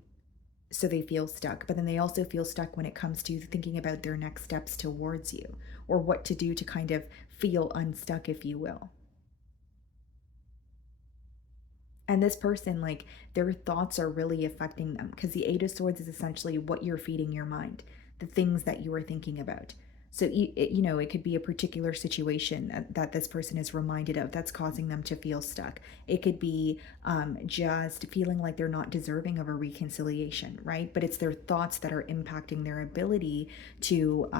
so they feel stuck, but then they also feel stuck when it comes to thinking about their next steps towards you, or what to do to kind of feel unstuck, if you will. And this person, like, their thoughts are really affecting them, because the Eight of Swords is essentially what you're feeding your mind, the things that you are thinking about. So, it could be a particular situation that this person is reminded of that's causing them to feel stuck. It could be just feeling like they're not deserving of a reconciliation, right? But it's their thoughts that are impacting their ability to,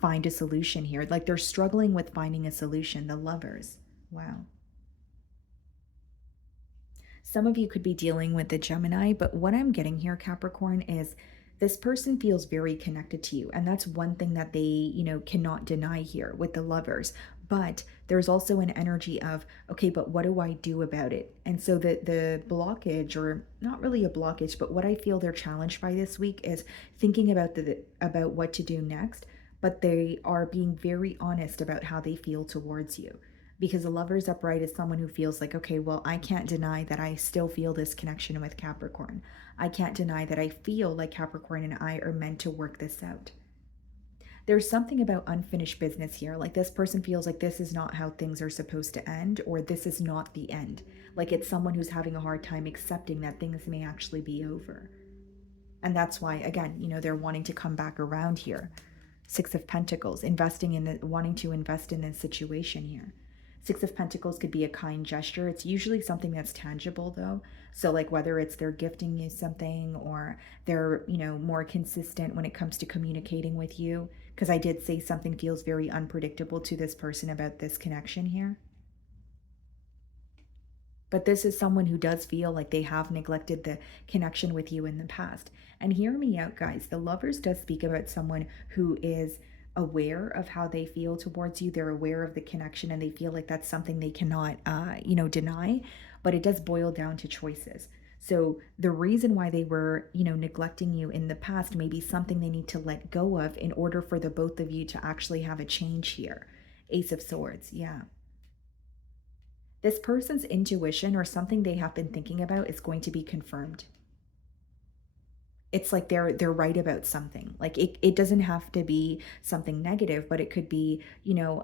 find a solution here. Like they're struggling with finding a solution. The Lovers. Wow. Some of you could be dealing with the Gemini, but what I'm getting here, Capricorn, is this person feels very connected to you. And that's one thing that they, cannot deny here with the Lovers. But there's also an energy of, okay, but what do I do about it? And so the blockage, or not really a blockage, but what I feel they're challenged by this week is thinking about what to do next, but they are being very honest about how they feel towards you. Because the Lovers upright is someone who feels like, okay, well, I can't deny that I still feel this connection with Capricorn. I can't deny that I feel like Capricorn and I are meant to work this out. There's something about unfinished business here. Like this person feels like this is not how things are supposed to end, or this is not the end. Like it's someone who's having a hard time accepting that things may actually be over. And that's why, again, they're wanting to come back around here. Six of Pentacles, wanting to invest in this situation here. Six of Pentacles could be a kind gesture. It's usually something that's tangible though. So like whether it's they're gifting you something, or they're, more consistent when it comes to communicating with you. Because I did say something feels very unpredictable to this person about this connection here. But this is someone who does feel like they have neglected the connection with you in the past. And hear me out, guys. The Lovers does speak about someone who is aware of how they feel towards you. They're aware of the connection, and they feel like that's something they cannot, deny. But it does boil down to choices. So the reason why they were, neglecting you in the past may be something they need to let go of in order for the both of you to actually have a change here. Ace of Swords, yeah. This person's intuition or something they have been thinking about is going to be confirmed. It's like they're right about something. Like it doesn't have to be something negative, but it could be,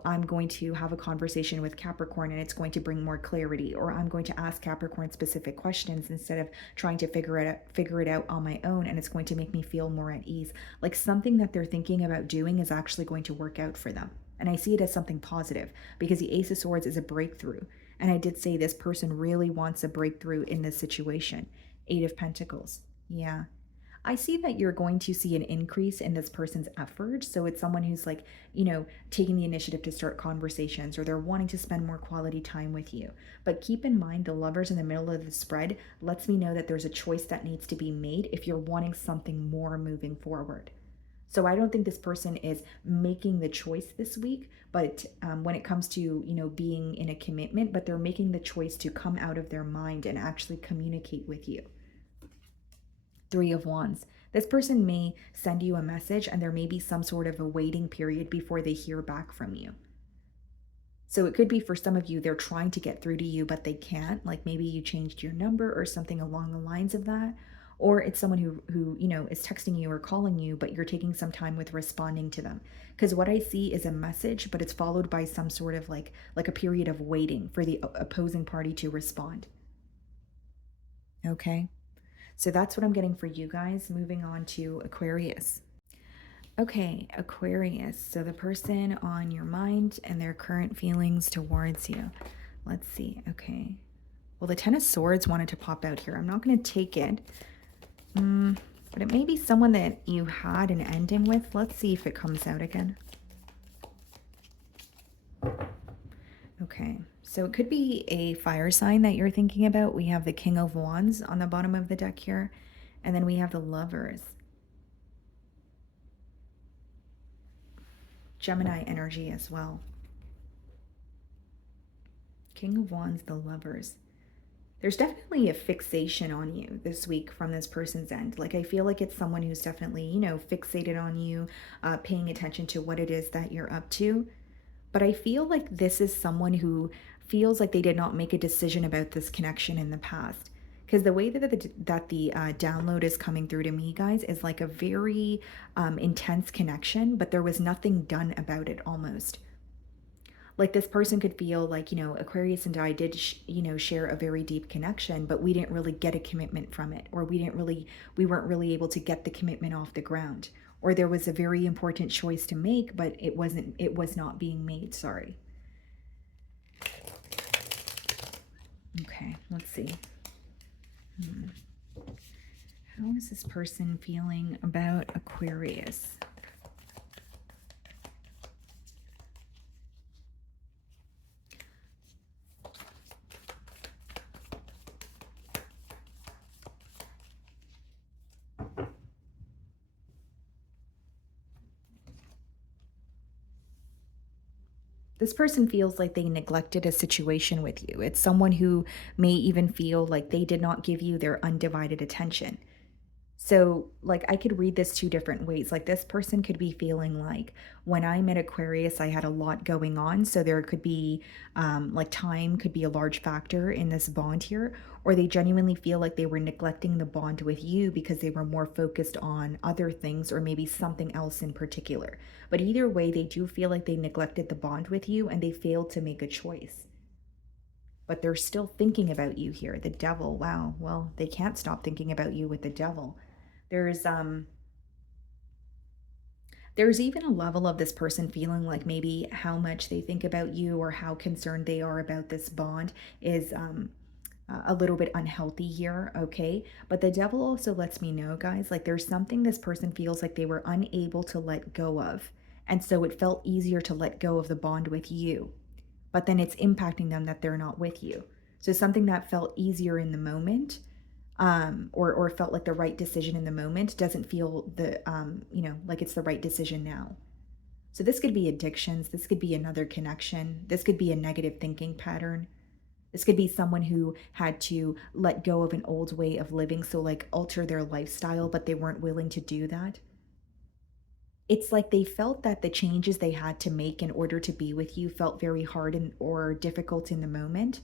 I'm going to have a conversation with Capricorn and it's going to bring more clarity, or I'm going to ask Capricorn specific questions instead of trying to figure it out on my own, and it's going to make me feel more at ease. Like something that they're thinking about doing is actually going to work out for them. And I see it as something positive because the Ace of Swords is a breakthrough. And I did say this person really wants a breakthrough in this situation. Eight of Pentacles. Yeah. I see that you're going to see an increase in this person's effort. So it's someone who's like, taking the initiative to start conversations, or they're wanting to spend more quality time with you. But keep in mind, the Lovers in the middle of the spread lets me know that there's a choice that needs to be made if you're wanting something more moving forward. So I don't think this person is making the choice this week, but when it comes to, being in a commitment, but they're making the choice to come out of their mind and actually communicate with you. Three of Wands. This person may send you a message and there may be some sort of a waiting period before they hear back from you. So it could be for some of you, they're trying to get through to you, but they can't. Like maybe you changed your number or something along the lines of that. Or it's someone who is texting you or calling you, but you're taking some time with responding to them. Because what I see is a message, but it's followed by some sort of like a period of waiting for the opposing party to respond. Okay. So that's what I'm getting for you guys. Moving on to Aquarius. Okay, Aquarius. So the person on your mind and their current feelings towards you. Let's see. Okay. Well, the Ten of Swords wanted to pop out here. I'm not going to take it. But it may be someone that you had an ending with. Let's see if it comes out again. Okay. So it could be a fire sign that you're thinking about. We have the King of Wands on the bottom of the deck here. And then we have the Lovers. Gemini energy as well. King of Wands, the Lovers. There's definitely a fixation on you this week from this person's end. Like I feel like it's someone who's definitely, fixated on you, paying attention to what it is that you're up to. But I feel like this is someone who feels like they did not make a decision about this connection in the past. Because the way that the download is coming through to me, guys, is like a very intense connection, but there was nothing done about it almost. Like this person could feel like, Aquarius and I did, share a very deep connection, but we didn't really get a commitment from it, or we weren't really able to get the commitment off the ground, or there was a very important choice to make, but it was not being made. Sorry. Okay, let's see. How is this person feeling about Aquarius? This person feels like they neglected a situation with you. It's someone who may even feel like they did not give you their undivided attention. So, like, I could read this two different ways. Like, this person could be feeling like when I met Aquarius, I had a lot going on. So, there could be like time could be a large factor in this bond here. Or they genuinely feel like they were neglecting the bond with you because they were more focused on other things or maybe something else in particular. But either way, they do feel like they neglected the bond with you and they failed to make a choice. But they're still thinking about you here. The devil. Wow. Well, they can't stop thinking about you with the devil. There's um there's even a level of this person feeling like maybe how much they think about you or how concerned they are about this bond is a little bit unhealthy here, okay? But the devil also lets me know, guys, like there's something this person feels like they were unable to let go of. And so it felt easier to let go of the bond with you. But then it's impacting them that they're not with you. So something that felt easier in the moment, or felt like the right decision in the moment doesn't feel like it's the right decision now. So this could be addictions. This could be another connection. This could be a negative thinking pattern. This could be someone who had to let go of an old way of living, so like alter their lifestyle, but they weren't willing to do that. It's like they felt that the changes they had to make in order to be with you felt very hard or difficult in the moment.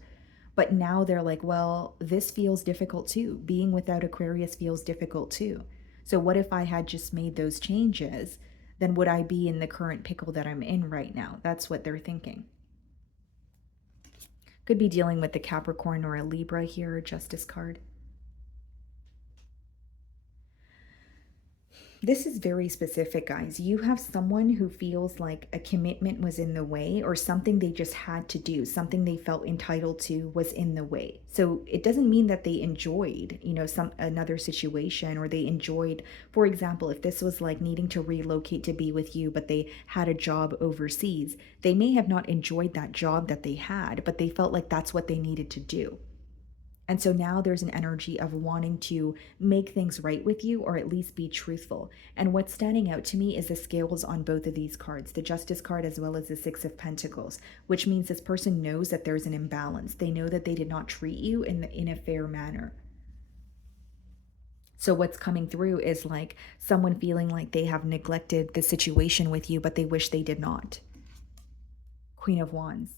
But now they're like, well, this feels difficult too. Being without Aquarius feels difficult too. So what if I had just made those changes? Then would I be in the current pickle that I'm in right now? That's what they're thinking. Could be dealing with the Capricorn or a Libra here, Justice card. This is very specific, guys. You have someone who feels like a commitment was in the way or something they just had to do, something they felt entitled to was in the way. So it doesn't mean that they enjoyed, some another situation or they enjoyed, for example, if this was like needing to relocate to be with you, but they had a job overseas, they may have not enjoyed that job that they had, but they felt like that's what they needed to do. And so now there's an energy of wanting to make things right with you or at least be truthful. And what's standing out to me is the scales on both of these cards, the Justice card as well as the Six of Pentacles, which means this person knows that there's an imbalance. They know that they did not treat you in a fair manner. So what's coming through is like someone feeling like they have neglected the situation with you, but they wish they did not. Queen of Wands.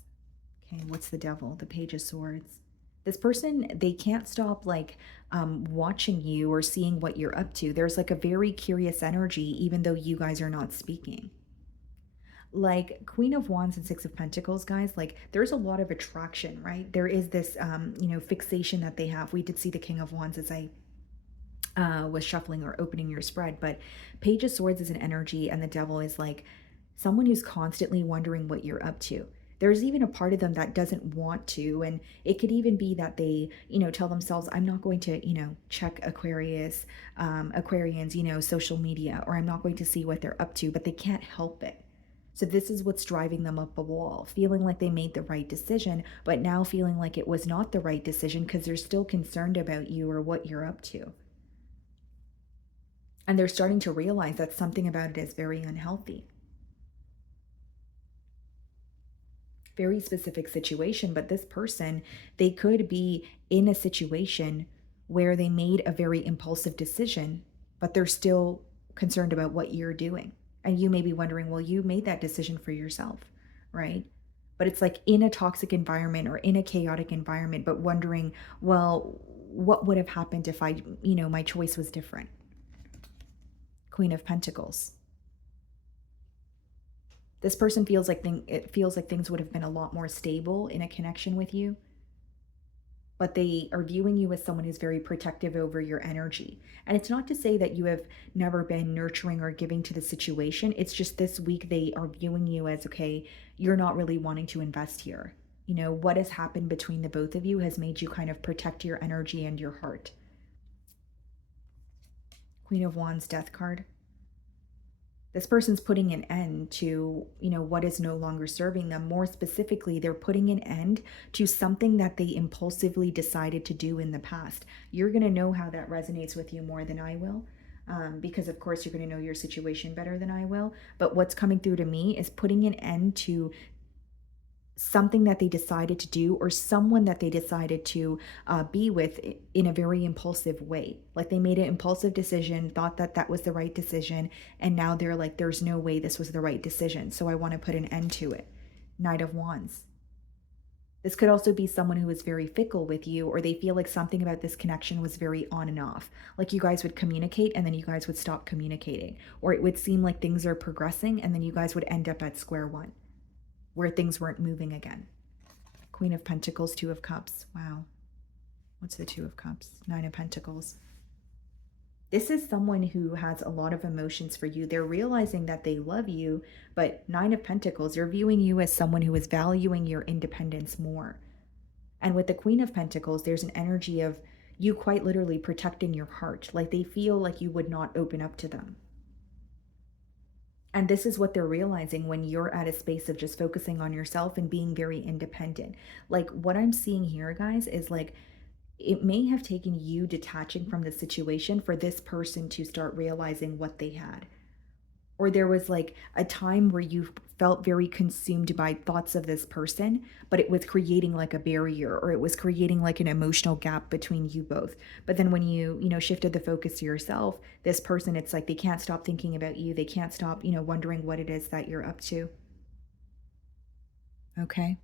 Okay, what's the Devil? The Page of Swords. This person, they can't stop like watching you or seeing what you're up to. There's like a very curious energy, even though you guys are not speaking. Like Queen of Wands and Six of Pentacles, guys, like there's a lot of attraction, right? There is this, fixation that they have. We did see the King of Wands as I was shuffling or opening your spread, but Page of Swords is an energy, and the Devil is like someone who's constantly wondering what you're up to. There's even a part of them that doesn't want to, and it could even be that they, tell themselves, I'm not going to, check Aquarians, social media, or I'm not going to see what they're up to, but they can't help it. So this is what's driving them up a wall, feeling like they made the right decision, but now feeling like it was not the right decision because they're still concerned about you or what you're up to. And they're starting to realize that something about it is very unhealthy. Very specific situation, but this person, they could be in a situation where they made a very impulsive decision, but they're still concerned about what you're doing. And you may be wondering, well, you made that decision for yourself, right? But it's like in a toxic environment or in a chaotic environment, but wondering, well, what would have happened if my choice was different? Queen of Pentacles. This person feels like things would have been a lot more stable in a connection with you, but they are viewing you as someone who's very protective over your energy. And it's not to say that you have never been nurturing or giving to the situation. It's just this week they are viewing you as, okay, you're not really wanting to invest here. What has happened between the both of you has made you kind of protect your energy and your heart. Queen of Wands, Death card. This person's putting an end to, what is no longer serving them. More specifically, they're putting an end to something that they impulsively decided to do in the past. You're going to know how that resonates with you more than I will, because of course you're going to know your situation better than I will. But what's coming through to me is putting an end to something that they decided to do, or someone that they decided to be with in a very impulsive way. Like they made an impulsive decision, thought that that was the right decision, and now they're like, there's no way this was the right decision, so I want to put an end to it. Knight of Wands. This could also be someone who is very fickle with you, or they feel like something about this connection was very on and off. Like you guys would communicate and then you guys would stop communicating, or it would seem like things are progressing and then you guys would end up at square one where things weren't moving again. Queen of Pentacles, Two of Cups. Wow. What's the Two of Cups? Nine of Pentacles. This is someone who has a lot of emotions for you. They're realizing that they love you, but Nine of Pentacles, they're viewing you as someone who is valuing your independence more. And with the Queen of Pentacles, there's an energy of you quite literally protecting your heart. Like they feel like you would not open up to them. And this is what they're realizing when you're at a space of just focusing on yourself and being very independent. Like what I'm seeing here, guys, is like it may have taken you detaching from the situation for this person to start realizing what they had. Or there was like a time where you felt very consumed by thoughts of this person, but it was creating like a barrier, or it was creating like an emotional gap between you both. But then when you shifted the focus to yourself, this person, it's like they can't stop thinking about you. They can't stop, wondering what it is that you're up to. Okay.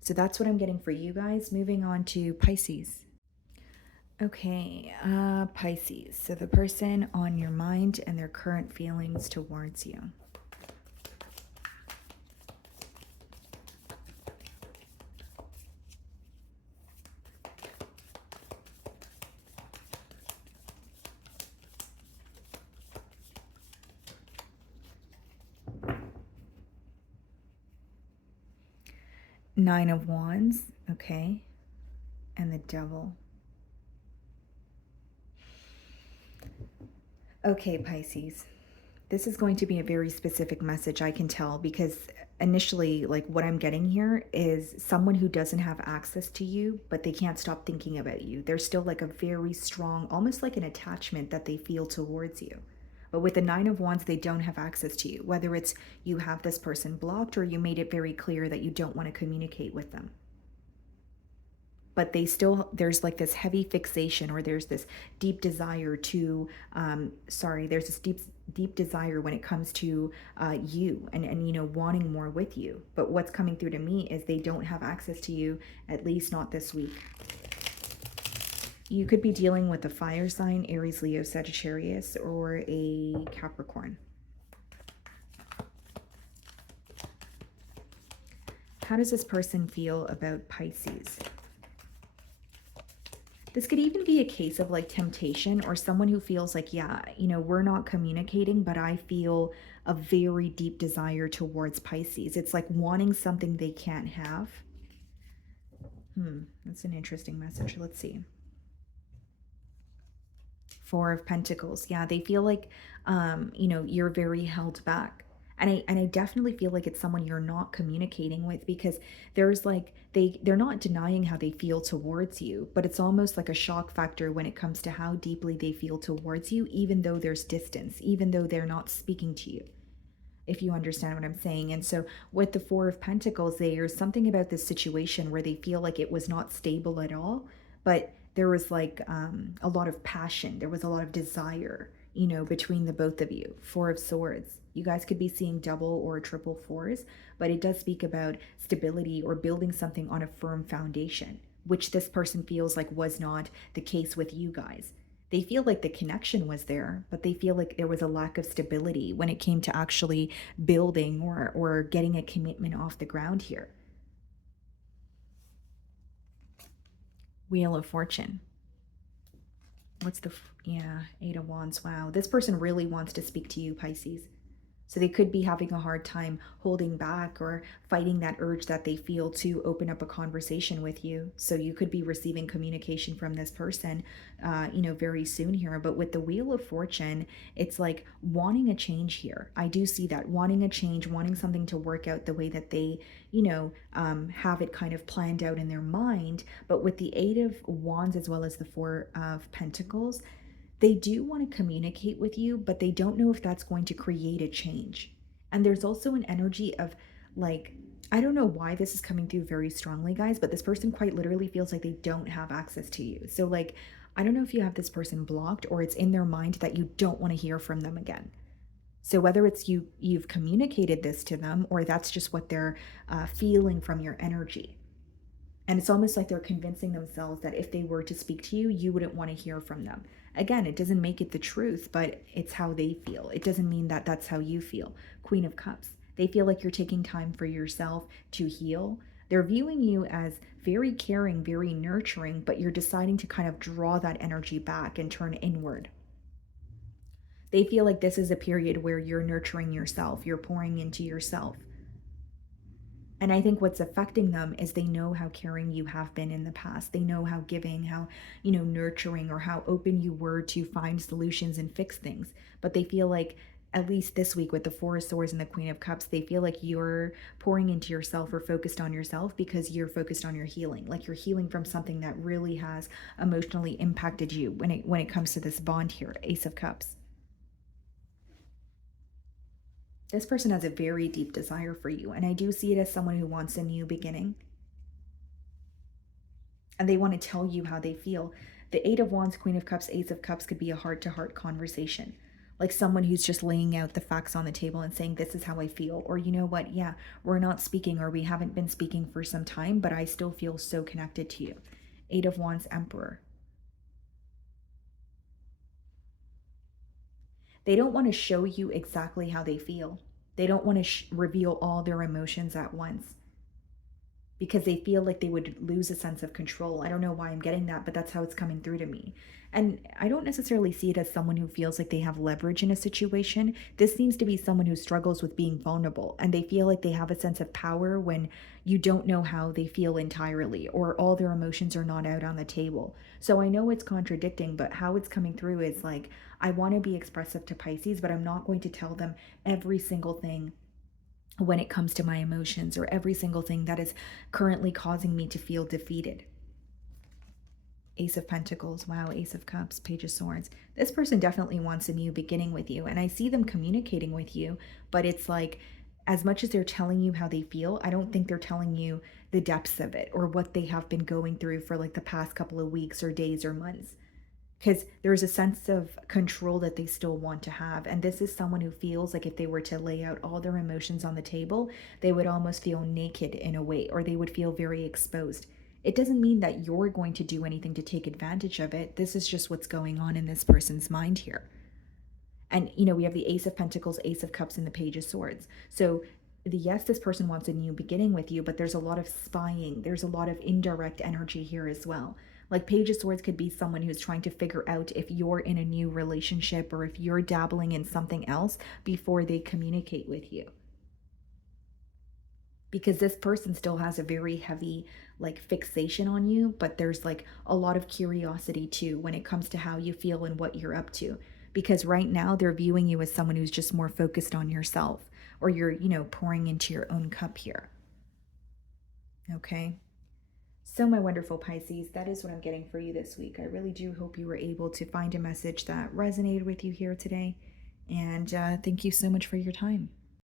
So that's what I'm getting for you guys. Moving on to Pisces. Okay, Pisces. So the person on your mind and their current feelings towards you. Nine of Wands, okay, and the Devil. Okay, Pisces, this is going to be a very specific message, I can tell, because initially, like what I'm getting here is someone who doesn't have access to you, but they can't stop thinking about you. There's still like a very strong, almost like an attachment that they feel towards you. But with the Nine of Wands, they don't have access to you, whether it's you have this person blocked or you made it very clear that you don't want to communicate with them. But there's like this heavy fixation, or there's this deep desire to there's this deep desire when it comes to you, and wanting more with you. But what's coming through to me is they don't have access to you, at least not this week. You could be dealing with a fire sign, Aries, Leo, Sagittarius, or a Capricorn. How does this person feel about Pisces? This could even be a case of like temptation, or someone who feels like, yeah, we're not communicating, but I feel a very deep desire towards Pisces. It's like wanting something they can't have. That's an interesting message. Let's see. Four of Pentacles. Yeah, they feel like, you're very held back. And I definitely feel like it's someone you're not communicating with, because there's like they're not denying how they feel towards you, but it's almost like a shock factor when it comes to how deeply they feel towards you, even though there's distance, even though they're not speaking to you, if you understand what I'm saying. And so with the Four of Pentacles, there's something about this situation where they feel like it was not stable at all, but there was like a lot of passion, there was a lot of desire, between the both of you. Four of Swords. You guys could be seeing double or triple fours, but it does speak about stability or building something on a firm foundation, which this person feels like was not the case with you guys. They feel like the connection was there, but they feel like there was a lack of stability when it came to actually building or getting a commitment off the ground here. Wheel of Fortune. What's the, Eight of Wands. Wow, this person really wants to speak to you, Pisces. So they could be having a hard time holding back or fighting that urge that they feel to open up a conversation with you. So you could be receiving communication from this person, very soon here. But with the Wheel of Fortune, it's like wanting a change here. I do see that, wanting a change, wanting something to work out the way that they, have it kind of planned out in their mind. But with the Eight of Wands as well as the Four of Pentacles, they do want to communicate with you, but they don't know if that's going to create a change. And there's also an energy of like I don't know why this is coming through very strongly, guys, but this person quite literally feels like they don't have access to you. So, like, I don't know if you have this person blocked or it's in their mind that you don't want to hear from them again. So whether it's you've communicated this to them or that's just what they're feeling from your energy. And it's almost like they're convincing themselves that if they were to speak to you, you wouldn't want to hear from them. Again, it doesn't make it the truth, but it's how they feel. It doesn't mean that that's how you feel. Queen of Cups. They feel like you're taking time for yourself to heal. They're viewing you as very caring, very nurturing, but you're deciding to kind of draw that energy back and turn inward. They feel like this is a period where you're nurturing yourself, you're pouring into yourself. And I think what's affecting them is they know how caring you have been in the past. They know how giving, how, nurturing or how open you were to find solutions and fix things. But they feel like, at least this week with the Four of Swords and the Queen of Cups, they feel like you're pouring into yourself or focused on yourself because you're focused on your healing. Like you're healing from something that really has emotionally impacted you when it comes to this bond here, Ace of Cups. This person has a very deep desire for you, and I do see it as someone who wants a new beginning. And they want to tell you how they feel. The Eight of Wands, Queen of Cups, Ace of Cups could be a heart-to-heart conversation. Like someone who's just laying out the facts on the table and saying, this is how I feel. Or, you know what, yeah, we're not speaking or we haven't been speaking for some time, but I still feel so connected to you. Eight of Wands, Emperor. They don't want to show you exactly how they feel. They don't want to reveal all their emotions at once because they feel like they would lose a sense of control. I don't know why I'm getting that, but that's how it's coming through to me. And I don't necessarily see it as someone who feels like they have leverage in a situation. This seems to be someone who struggles with being vulnerable and they feel like they have a sense of power when you don't know how they feel entirely or all their emotions are not out on the table. So I know it's contradicting, but how it's coming through is like, I want to be expressive to Pisces, but I'm not going to tell them every single thing when it comes to my emotions or every single thing that is currently causing me to feel defeated. Ace of Pentacles, wow, Ace of Cups, Page of Swords. This person definitely wants a new beginning with you, and I see them communicating with you, but it's like, as much as they're telling you how they feel, I don't think they're telling you the depths of it or what they have been going through for like the past couple of weeks or days or months. Because there's a sense of control that they still want to have. And this is someone who feels like if they were to lay out all their emotions on the table, they would almost feel naked in a way, or they would feel very exposed. It doesn't mean that you're going to do anything to take advantage of it. This is just what's going on in this person's mind here. And, we have the Ace of Pentacles, Ace of Cups, and the Page of Swords. So, yes, this person wants a new beginning with you, but there's a lot of spying. There's a lot of indirect energy here as well. Like Page of Swords could be someone who's trying to figure out if you're in a new relationship or if you're dabbling in something else before they communicate with you. Because this person still has a very heavy like fixation on you, but there's like a lot of curiosity too when it comes to how you feel and what you're up to. Because right now they're viewing you as someone who's just more focused on yourself, or you're, pouring into your own cup here. Okay. So, my wonderful Pisces, that is what I'm getting for you this week. I really do hope you were able to find a message that resonated with you here today. And thank you so much for your time.